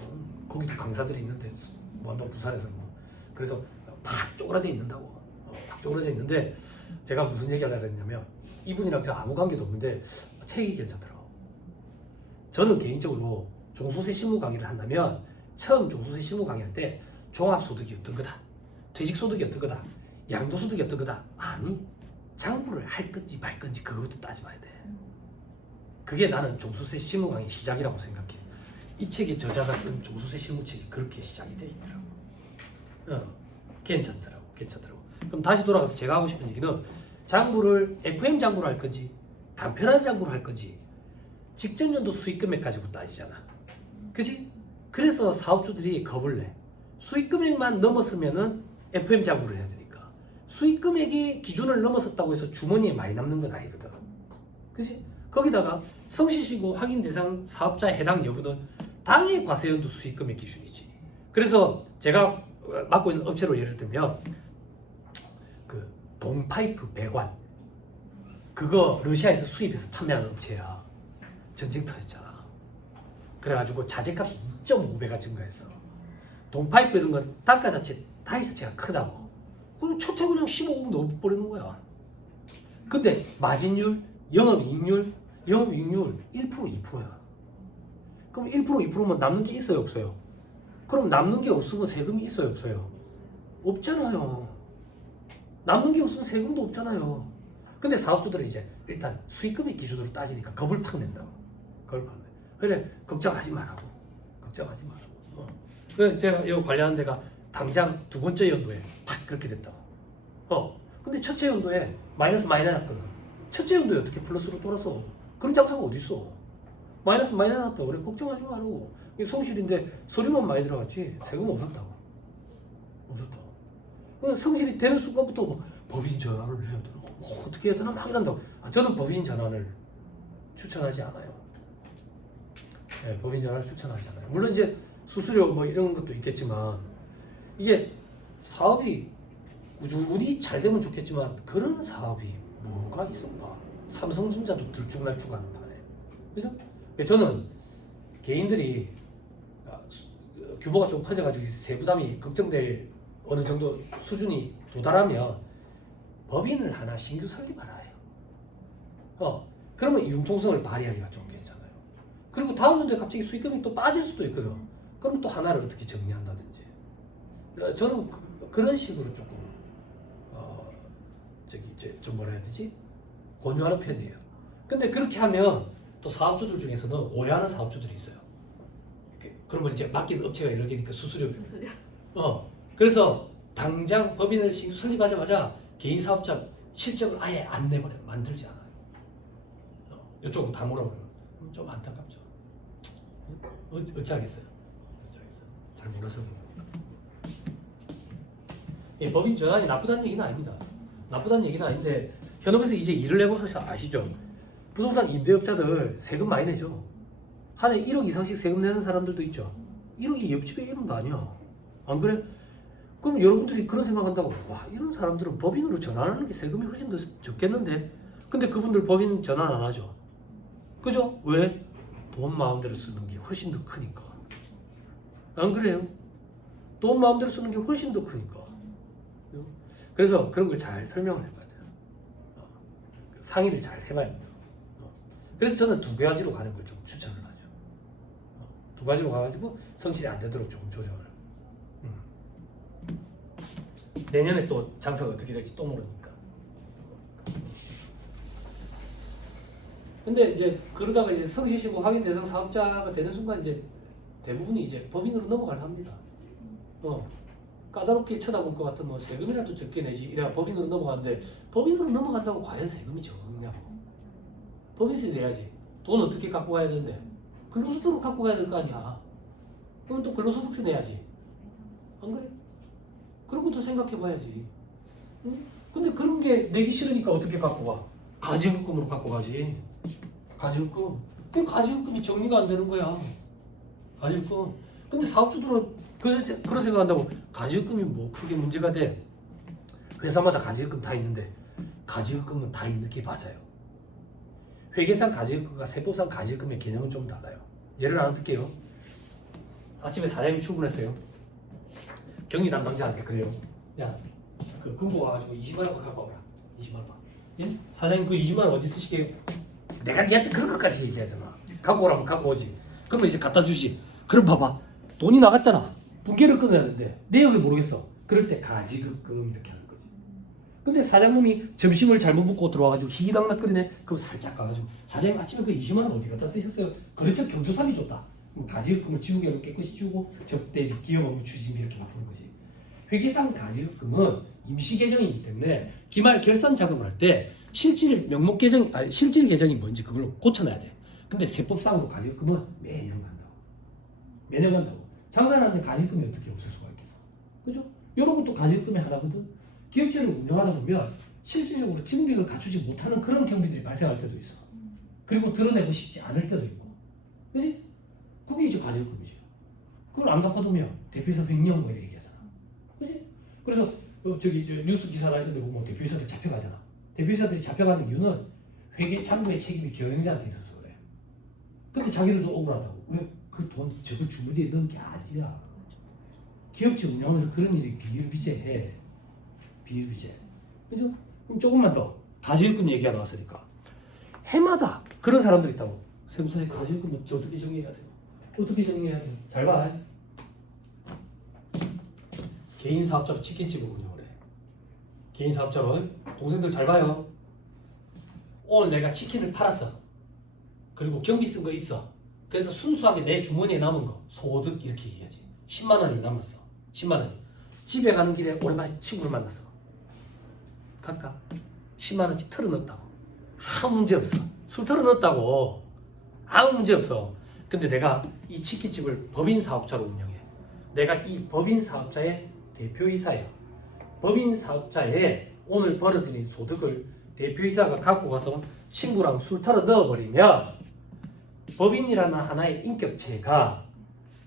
거기도 강사들이 있는데 뭐 부산에서 뭐 그래서 팍 쪼그라져 있는다고. 쪼그라져 있는데 제가 무슨 얘기하려고 했냐면 이분이랑 제가 아무 관계도 없는데 책이 괜찮더라고. 저는 개인적으로 종소세 실무 강의를 한다면 처음 종소세 실무 강의할 때 종합소득이 어떤 거다, 퇴직소득이 어떤 거다, 양도소득이 어떤 거다. 아니 장부를 할 건지 말 건지 그것도 따져봐야 돼. 그게 나는 종소세 실무 강의 시작이라고 생각해. 이 책의 저자가 쓴 종소세 실무 책이 그렇게 시작이 돼 있더라고. 괜찮더라고. 그럼 다시 돌아가서 제가 하고 싶은 얘기는 장부를 FM 장부로 할 건지 간편한 장부로 할 건지 직전 연도 수익 금액 가지고 따지잖아. 그지? 그래서 사업주들이 겁을 내. 수익 금액만 넘었으면은 FM 장부를 해야 되니까. 수익 금액이 기준을 넘었었다고 해서 주머니에 많이 남는 건 아니거든. 그지? 거기다가 성실시고 확인 대상 사업자 해당 여부는 당해 과세연도 수익 금액 기준이지. 그래서 제가 맡고 있는 업체로 예를 들면 그 동파이프 배관 그거 러시아에서 수입해서 판매하는 업체야. 전쟁 터졌잖아. 그래가지고 자재값이 2.5배가 증가했어. 동파이프 이런 건 단가 자체 단위 자체가 크다고. 그럼 첫 해 그냥 15억 넣어버리는 거야. 근데 마진율, 영업이익률 1% 2%야. 그럼 1% 2%면 남는 게 있어요 없어요? 그럼 남는 게 없으면 세금이 있어요 없어요? 없잖아요. 남는 게 없으면 세금도 없잖아요. 근데 사업주들은 이제 일단 수익금액 기준으로 따지니까 겁을 팍 낸다고. 그래 걱정하지 말라고. 그래서 제가 이거 관리하는 데가 당장 두 번째 연도에 팍 그렇게 됐다고. 근데 첫째 연도에 마이너스 많이 났거든. 첫째 연도에 어떻게 플러스로 돌아서? 그런 장사가 어디 있어? 마이너스 많이 났다고. 그래 걱정하지 말고. 이게 성실인데 서류만 많이 들어갔지 세금 없었다고. 성실이 되는 순간부터 뭐 법인 전환을 해야 되나? 뭐 어떻게 해야 되나? 막 이런다고. 저는 법인 전환을 추천하지 않아요. 네, 법인 전환을 추천하지 않아요. 물론 이제 수수료 뭐 이런 것도 있겠지만 이게 사업이 꾸준히 잘 되면 좋겠지만 그런 사업이 뭐가 있을까? 삼성전자도 들쭉날쭉하는 판에. 그죠? 저는 개인들이 규모가 좀 커져가지고 세부담이 걱정될 어느 정도 수준이 도달하면 법인을 하나 신규 설립하라 해요. 그러면 융통성을 발휘하기가 좀 괜찮아요. 그리고 다음 연도에 갑자기 수익금이 또 빠질 수도 있거든. 그럼 또 하나를 어떻게 정리한다든지. 저는 그런 식으로 조금 좀 뭐라 해야 되지? 권유하는 편이에요. 근데 그렇게 하면 또 사업주들 중에서는 오해하는 사업주들이 있어요. 그러면 이제 맡긴 업체가 여러 개니까 수수료. 그래서 당장 법인을 신규 설립하자마자 개인 사업자 실적을 아예 안 내버려 만들지 않아요. 이쪽은 다 물어버려요. 좀 안타깝죠. 어찌하겠어요? 잘 몰라서 그래요. 법인 전환이 나쁘다는 얘기는 아닙니다. 나쁘다는 얘기는 아닌데 현업에서 이제 일을 해보셔서 아시죠? 부동산 임대업자들 세금 많이 내죠. 한 해 1억 이상씩 세금 내는 사람들도 있죠. 1억이 옆집에 이름도 아니야. 안 그래? 그럼 여러분들이 그런 생각한다고, 와, 이런 사람들은 법인으로 전환하는 게 세금이 훨씬 더 적겠는데? 근데 그분들 법인 전환 안 하죠. 그죠? 왜? 돈 마음대로 쓰는 게 훨씬 더 크니까. 안 그래요? 돈 마음대로 쓰는 게 훨씬 더 크니까. 그래서 그런 걸 잘 설명을 해봐야 돼요. 상의를 잘 해봐야 돼요. 그래서 저는 두 가지로 가는 걸 좀 추천을 하죠. 두 가지로 가가지고 성실히 안 되도록 조금 조정을. 내년에 또 장사가 어떻게 될지 또 모르니까. 근데 이제 그러다가 이제 성실시고 확인 대상 사업자가 되는 순간 이제 대부분이 이제 법인으로 넘어가려 합니다. 까다롭게 쳐다볼 것 같으면 뭐 세금이라도 적게 내지 이래야 법인으로 넘어가는데, 법인으로 넘어간다고 과연 세금이 적냐고. 법인세 내야지. 돈 어떻게 갖고 가야 되는데? 근로소득으로 갖고 가야 될 거 아니야. 그럼 또 근로소득세 내야지. 안 그래? 그런 것도 생각해 봐야지. 응? 근데 그런 게 내기 싫으니까 어떻게 갖고 가? 가지급금으로 갖고 가지. 가지급금. 그 가지급금이 정리가 안 되는 거야. 가지급금. 근데 사업주들은 그런 생각한다고 가지급금이 뭐 크게 문제가 돼. 회사마다 가지급금 다 있는데 가지급금은 다 있는 게 맞아요. 회계상 가지급금과 세법상 가지급금의 개념은 좀 달라요. 예를 하나 들게요. 아침에 사장님이 출근했어요. 경리 담당자한테 그래요. 야, 그 금고 와가지고 20만 원 갖고 와라. 20만 원. 예? 사장님 그 20만 원 어디 쓰시게요? 내가 니한테 그런 것까지 얘기해야 되나? 갖고 오라면 갖고 오지. 그러면 이제 갖다 주시. 그럼 봐봐. 돈이 나갔잖아. 분개를 끊어야 되는데 내역을 모르겠어. 그럴 때 가지급금 이렇게 하는 거지. 근데 사장님이 점심을 잘못 먹고 들어와가지고 희희낙낙거리네. 그럼 살짝 가가지고 사장님 아침에 그 20만 원 어디 갖다 쓰셨어요? 그렇죠. 경조사비 줬다. 그럼 가지급금을 지우개로 깨끗이 지우고 접대비, 기업 업무 추진비 이렇게 바꾸는 거지. 회계상 가지급금은 임시 계정이기 때문에 기말 결산 작업할 때 실질 명목 계정, 실질 계정이 뭔지 그걸로 고쳐놔야 돼. 근데 세법상으로 가지급금은 매년 간다고. 매년 간다고. 장사를 하는데 가지급금이 어떻게 없을 수가 있겠어. 그죠? 이런 것도 가지급금의 하나거든. 기업체를 운영하다 보면 실질적으로 증빙을 갖추지 못하는 그런 경비들이 발생할 때도 있어. 그리고 드러내고 싶지 않을 때도 있고. 그지? 그게 이제 가지급금이죠. 그걸 안 갚아두면 대표이사 횡령 뭐 이렇게 얘기하잖아. 그지? 그래서 저기 뉴스 기사나 이런 데 보면 대표이사들 잡혀가잖아. 대표이사들이 잡혀가는 이유는 회계 참고의 책임이 경영자한테 있어서 그래. 근데 자기들도 억울하다고. 왜? 그 돈 저걸 주머니에 넣은 게 아니야. 기업체 운영하면서 그런 일이 비일비재해. 비일비재. 그죠? 그럼 조금만 더 가지급금 얘기가 나왔으니까 해마다 그런 사람들 있다고. 세무사에 가지급금 어떻게 정리해야 돼요? 어떻게 정리해야 돼요? 잘 봐. 개인 사업자로 치킨집을 운영을 해. 개인 사업자로. 동생들 잘 봐요. 오늘 내가 치킨을 팔았어. 그리고 경비 쓴 거 있어. 그래서 순수하게 내 주머니에 남은 거 소득 이렇게 얘기하지. 10만 원이 남았어. 10만 원. 집에 가는 길에 오랜만에 친구를 만났어. 갈까? 10만 원치 털어넣었다고. 아무 문제 없어. 술 털어넣었다고. 아무 문제 없어. 근데 내가 이 치킨집을 법인 사업자로 운영해. 내가 이 법인 사업자의 대표이사야. 법인 사업자의 오늘 벌어들인 소득을 대표이사가 갖고 가서 친구랑 술 털어 넣어버리면 법인이라는 하나의 인격체가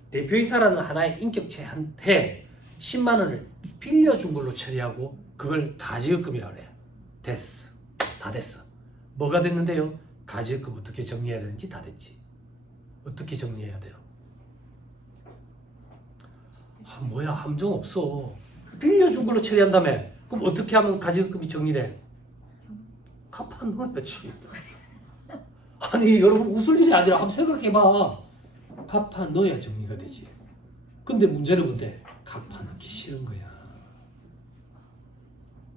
대표이사라는 하나의 인격체한테 10만 원을 빌려준 걸로 처리하고 그걸 가지급금이라고 해요. 됐어. 다 됐어. 뭐가 됐는데요? 가지급금 어떻게 정리해야 되는지 다 됐지. 어떻게 정리해야 돼요? 뭐야 함정 없어. 빌려준 걸로 처리한다며. 그럼 어떻게 하면 가지급이 정리돼? 갚아 넣어야지. 아니 여러분 웃을 일이 아니라 한번 생각해봐. 갚아 넣어야 정리가 되지. 근데 문제는 뭔데? 갚아 넣기 싫은 거야.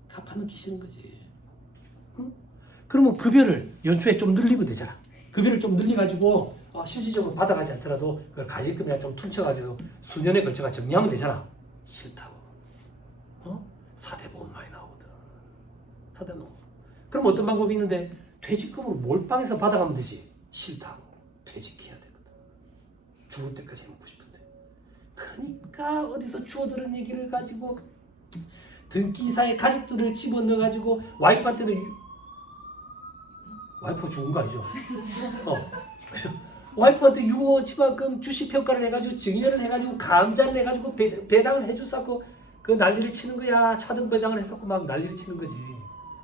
갚아 넣기 싫은 거지. 응? 그러면 급여를 연초에 좀 늘리면 되잖아. 급여를 좀 늘려가지고 실질적으로 받아가지 않더라도 그걸 가지급이나 좀 퉁쳐가지고 수년에 걸쳐가 정리하면 되잖아. 싫다고. 4대 보험 많이 나오거든. 4대 보험. 그럼 어떤 방법이 있는데 퇴직금으로 몰빵해서 받아가면 되지. 싫다고. 퇴직해야 되거든. 죽을 때까지 해먹고 싶은데. 그러니까 어디서 주워들은 얘기를 가지고 등기사의 가족들을 집어넣어가지고 와이프한테는 와이프가 죽은 거 아니죠? 그죠? 와이프한테 유고지만큼 주식평가를 해가지고 증여를 해가지고 감자를 해가지고 배당을 해줬었고 그 난리를 치는 거야. 차등 배당을 했었고 막 난리를 치는 거지.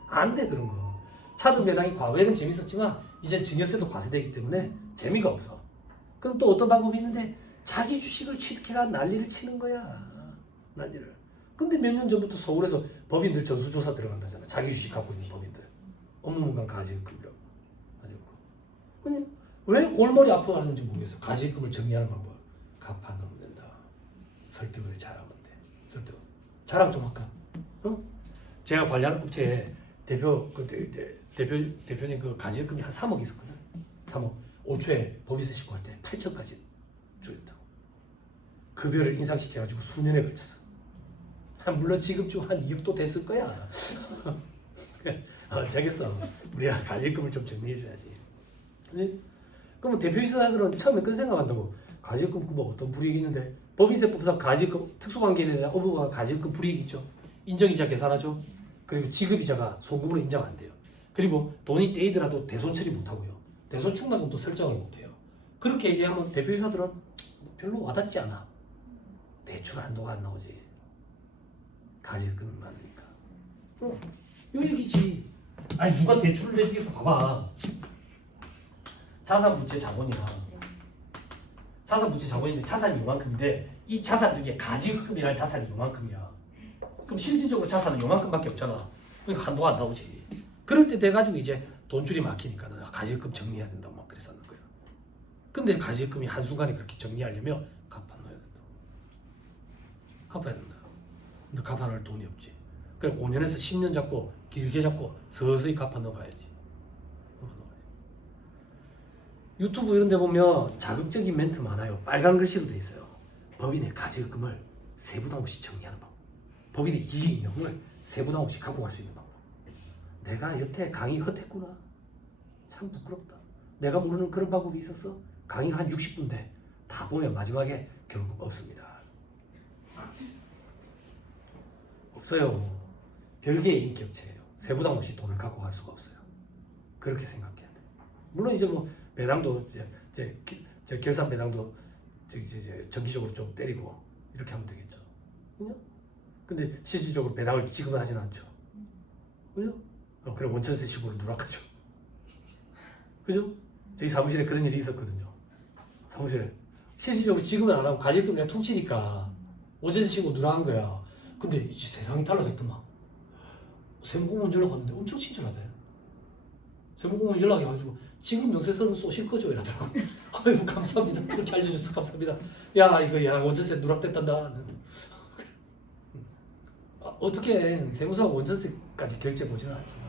안 돼 그런 거. 차등 배당이 과거에는 재밌었지만 이젠 증여세도 과세되기 때문에 재미가 없어. 그럼 또 어떤 방법이 있는데 자기 주식을 취득해가 난리를 치는 거야. 난리를. 근데 몇 년 전부터 서울에서 법인들 전수조사 들어간다잖아. 자기 주식 갖고 있는 법인들. 업무문간 가지급이라고. 가지급. 왜 골머리 아파하는지 모르겠어. 가지급을 정리하는 방법. 갚아 넣으면 된다. 설득을 잘하면 돼. 설득. 자랑 좀 할까? 제가 관리하는 업체에 대표님 그 가지급이 한 3억 있었거든. 3억. 올 초에 법인세 신고할 때 8천까지 줄였다고. 급여를 인상시켜가지고 수년에 걸쳐서. 물론 지금 좀 한 2억도 됐을 거야. 자겠어. 우리가 가지급을 좀 정리해줘야지. 네? 그러면 대표이사들은 처음에 그 생각한다고. 가지급 뭐 어떤 불이익이 있는데 법인세법상 가지급 특수관계인에 대한 업무가 가지급 불이익이 있죠. 인정이자 계산하죠. 그리고 지급이자가 소금으로 인정 안 돼요. 그리고 돈이 떼이더라도 대손 처리 못하고요. 대손 충당금도 설정을 못해요. 그렇게 얘기하면 대표이사들은 별로 와닿지 않아. 대출 한도가 안 나오지. 가지급은 많으니까. 요 얘기지. 아니 누가 대출을 내주겠어. 봐봐. 자산부채 자본이야. 자산부채 자본인데 자산이 요만큼인데 이 자산 중에 가지급이라는 자산이 요만큼이야. 그럼 실질적으로 자산은 요만큼밖에 없잖아. 그러니까 한도가 안 나오지. 그럴 때 돼가지고 이제 돈줄이 막히니까는 가지급 정리해야 된다고 막 그랬었는 거야. 근데 가지급이 한순간에 그렇게 정리하려면 갚아 넣어야 된다. 갚아야 된다. 근데 갚아 넣을 돈이 없지. 그럼 5년에서 10년 잡고 길게 잡고 서서히 갚아 넣어가야지. 유튜브 이런 데 보면 자극적인 멘트 많아요. 빨간 글씨로 돼 있어요. 법인의 가지금을 세부담 없이 정리하는 방법. 법인의 이익잉여금을 세부담 없이 갖고 갈 수 있는 방법. 내가 여태 강의 헛했구나. 참 부끄럽다. 내가 모르는 그런 방법이 있었어? 강의 한 60분인데 다 보면 마지막에 결국 없습니다. 없어요. 별개의 인격체예요. 세부담 없이 돈을 갖고 갈 수가 없어요. 그렇게 생각해야 돼. 물론 이제 뭐 배당도 제 결산 배당도 정기적으로 좀 때리고 이렇게 하면 되겠죠. 그죠? 근데 실질적으로 배당을 지급은 하진 않죠. 그죠? 그래 원천세 시골을 누락하죠. 그죠? 저희 사무실에 그런 일이 있었거든요. 사무실에 실질적으로 지급은 안 하고 가지금 그냥 퉁치니까 원천세 시골 누락한 거야. 근데 이제 세상이 달라졌더만. 세무공무원 연락 왔는데 엄청 친절하대. 세무공무원 연락이 와가지고 지금 명세서는 쏘실 거죠? 이러더라고. 아이고 감사합니다. 그렇게 알려줘서 감사합니다. 야 이거 야 원전세 누락됐단다. 어떻게 세무사가 원전세까지 결제 보지는 않잖아.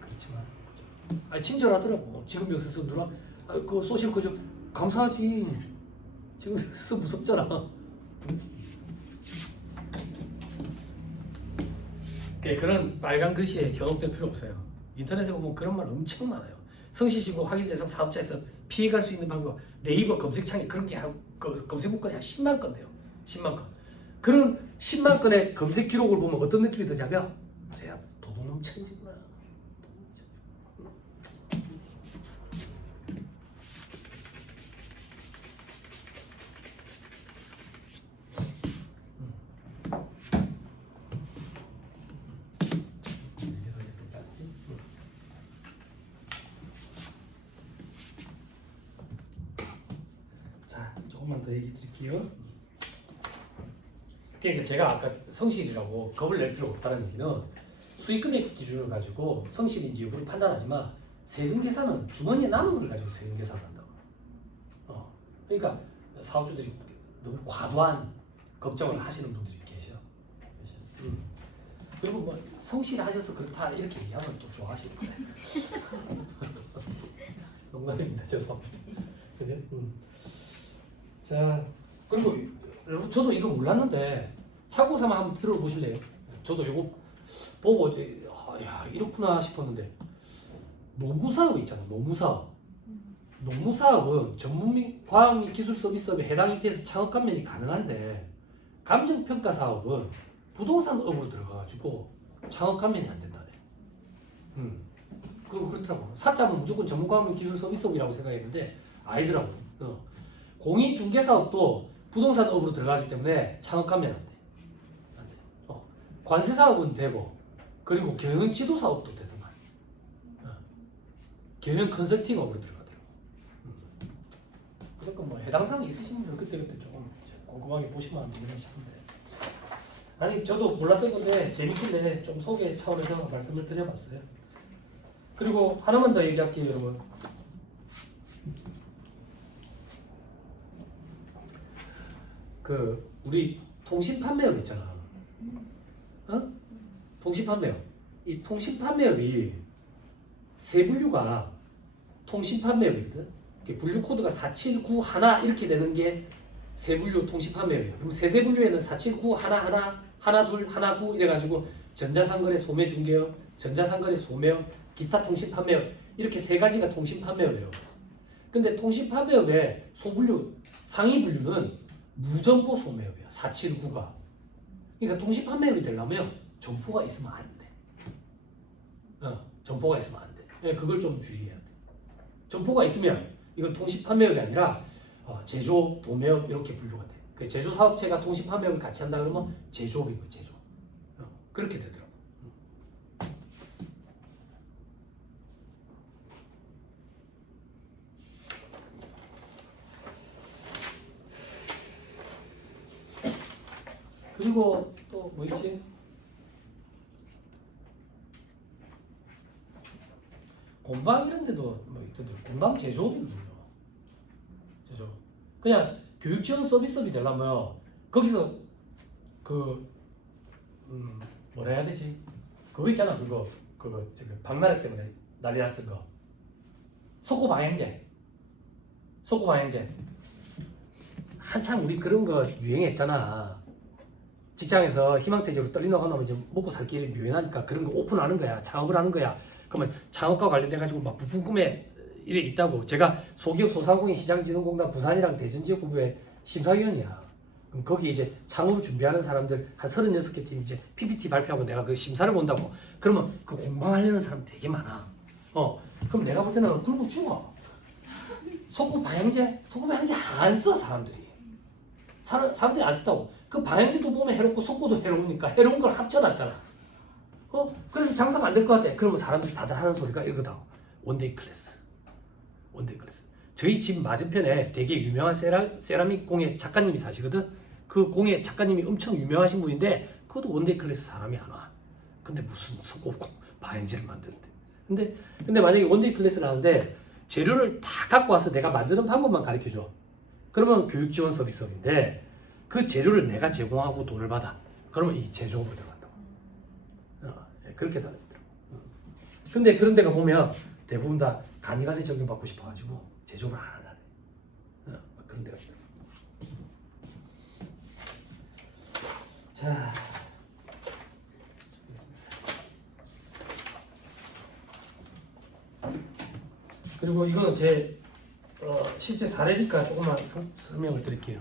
그렇지만 그죠. 아니 친절하더라고. 지금 명세서 누락 그거 쏘실 거죠? 감사하지. 지금 명세서 무섭잖아. 그런 빨간 글씨에 현혹될 필요 없어요. 인터넷에 보면 그런 말 엄청 많아요. 성실신고 확인 대상 사업자에서 피해갈 수 있는 방법. 네이버 검색창에 그런 게 검색 문건이 한 10만 건 돼요. 10만 건. 그런 10만 건의 검색 기록을 보면 어떤 느낌이 드냐면 쟤야 도둑놈 천지구나. 조금만 더 얘기 드릴게요. 그러니까 제가 아까 성실이라고 겁을 낼 필요 없다는 얘기는 수익금액 기준을 가지고 성실인지 여부를 판단하지만 세금 계산은 주머니에 남은 걸 가지고 세금 계산을 한다고. 그러니까 사업주들이 너무 과도한 걱정을 하시는 분들이 계셔. 그리고 뭐 성실하셔서 그렇다 이렇게 얘기하면 또 좋아하실 거예요. 농담입니다. 죄송합니다. 그래? 자, 그리고 여러분 저도 이거 몰랐는데 차고사만 한번 들어보실래요? 저도 이거 보고 이제 야 이렇구나 싶었는데 노무사업 있잖아. 노무사업은 전문 과학 및 기술 서비스업에 해당이 돼서 창업 감면이 가능한데 감정평가 사업은 부동산 업으로 들어가가지고 창업 감면이 안 된다네. 그렇더라고. 사자는 무조건 전문 과학 및 기술 서비스업이라고 생각했는데 아니더라고. 공인중개 사업도 부동산 업으로 들어가기 때문에 창업 감면 안 돼. 관세 사업은 되고 그리고 경영 지도 사업도 되더만. 경영 컨설팅 업으로 들어가더라고. 그러니까 뭐 해당 사항이 있으신 분은 그때 조금 꼼꼼하게 보시면 안 되나 싶은데. 아니 저도 몰랐던 건데 재밌길래 좀 소개 차원에서 말씀을 드려봤어요. 그리고 하나만 더 얘기할게요, 여러분. 그 우리 통신 판매업 있잖아. 통신 판매업. 이 통신 판매업이 세 분류가 통신 판매업이거든. 분류 코드가 4791 이렇게 되는 게 세 분류 통신 판매업이에요. 그럼 세 분류에는 4791 하나2 하나9 이래가지고 전자상거래 소매 중개업, 전자상거래 소매업, 기타 통신 판매업 이렇게 세 가지가 통신 판매업이에요. 근데 통신 판매업의 소분류 상위 분류는 무점포 소매업이야. 479가. 그러니까 통신 판매업이 되려면 점포가 있으면 안 돼. 점포가 있으면 안 돼. 그걸 좀 주의해야 돼. 점포가 있으면 이건 통신 판매업이 아니라 제조, 도매업 이렇게 분류가 돼. 그 제조 사업체가 통신 판매업을 같이 한다 그러면 제조업인 거야, 제조. 그렇게 되더라고. 그리고 또 뭐 있지? 공방 이런 데도 뭐 있던데 공방 제조업이거든요. 제조. 그냥 교육 지원 서비스업이 되려면 거기서 뭐라 해야 되지? 그거 있잖아. 그거 저기 박나래 때문에 난리 났던 거. 속고 방향제. 한참 우리 그런 거 유행했잖아. 직장에서 희망퇴직으로 떨린다고 하면 이제 먹고 살 길이 묘연하니까 그런 거 오픈하는 거야. 창업을 하는 거야. 그러면 창업과 관련돼가지고 막 부품 구매 일이 있다고. 제가 소기업 소상공인 시장진흥공단 부산이랑 대전지역본부의 심사위원이야. 그럼 거기 이제 창업을 준비하는 사람들 한 36개 팀 이제 PPT 발표하고 내가 그 심사를 본다고. 그러면 그 공방하려는 사람 되게 많아. 그럼 내가 볼 때는 굶어 죽어. 속고 방향제 안 써 사람들이. 사람들이 안 썼다고. 그 방향제도 보면 해롭고 속고도 해로우니까 해로운 걸 합쳐놨잖아. 그래서 장사가 안 될 것 같아. 그러면 사람들이 다들 하는 소리가 이거다. 원데이 클래스. 저희 집 맞은편에 되게 유명한 세라믹 공예 작가님이 사시거든. 그 공예 작가님이 엄청 유명하신 분인데 그것도 원데이 클래스 사람이 안 와. 근데 무슨 속고 방향제를 만드는데. 근데 만약에 원데이 클래스를 하는데 재료를 다 갖고 와서 내가 만드는 방법만 가르쳐줘. 그러면 교육 지원 서비스업인데 그 재료를 내가 제공하고 돈을 받아. 그러면 이 제조업으로 들어간다고. 그렇게 달라지더라고. 근데 그런 데가 보면 대부분 다 간이가세 적용받고 싶어가지고 제조업을 안 하려네. 그런 데가 있더라고. 자, 그리고 이거는 제 실제 사례니까 조금만 설명을 드릴게요.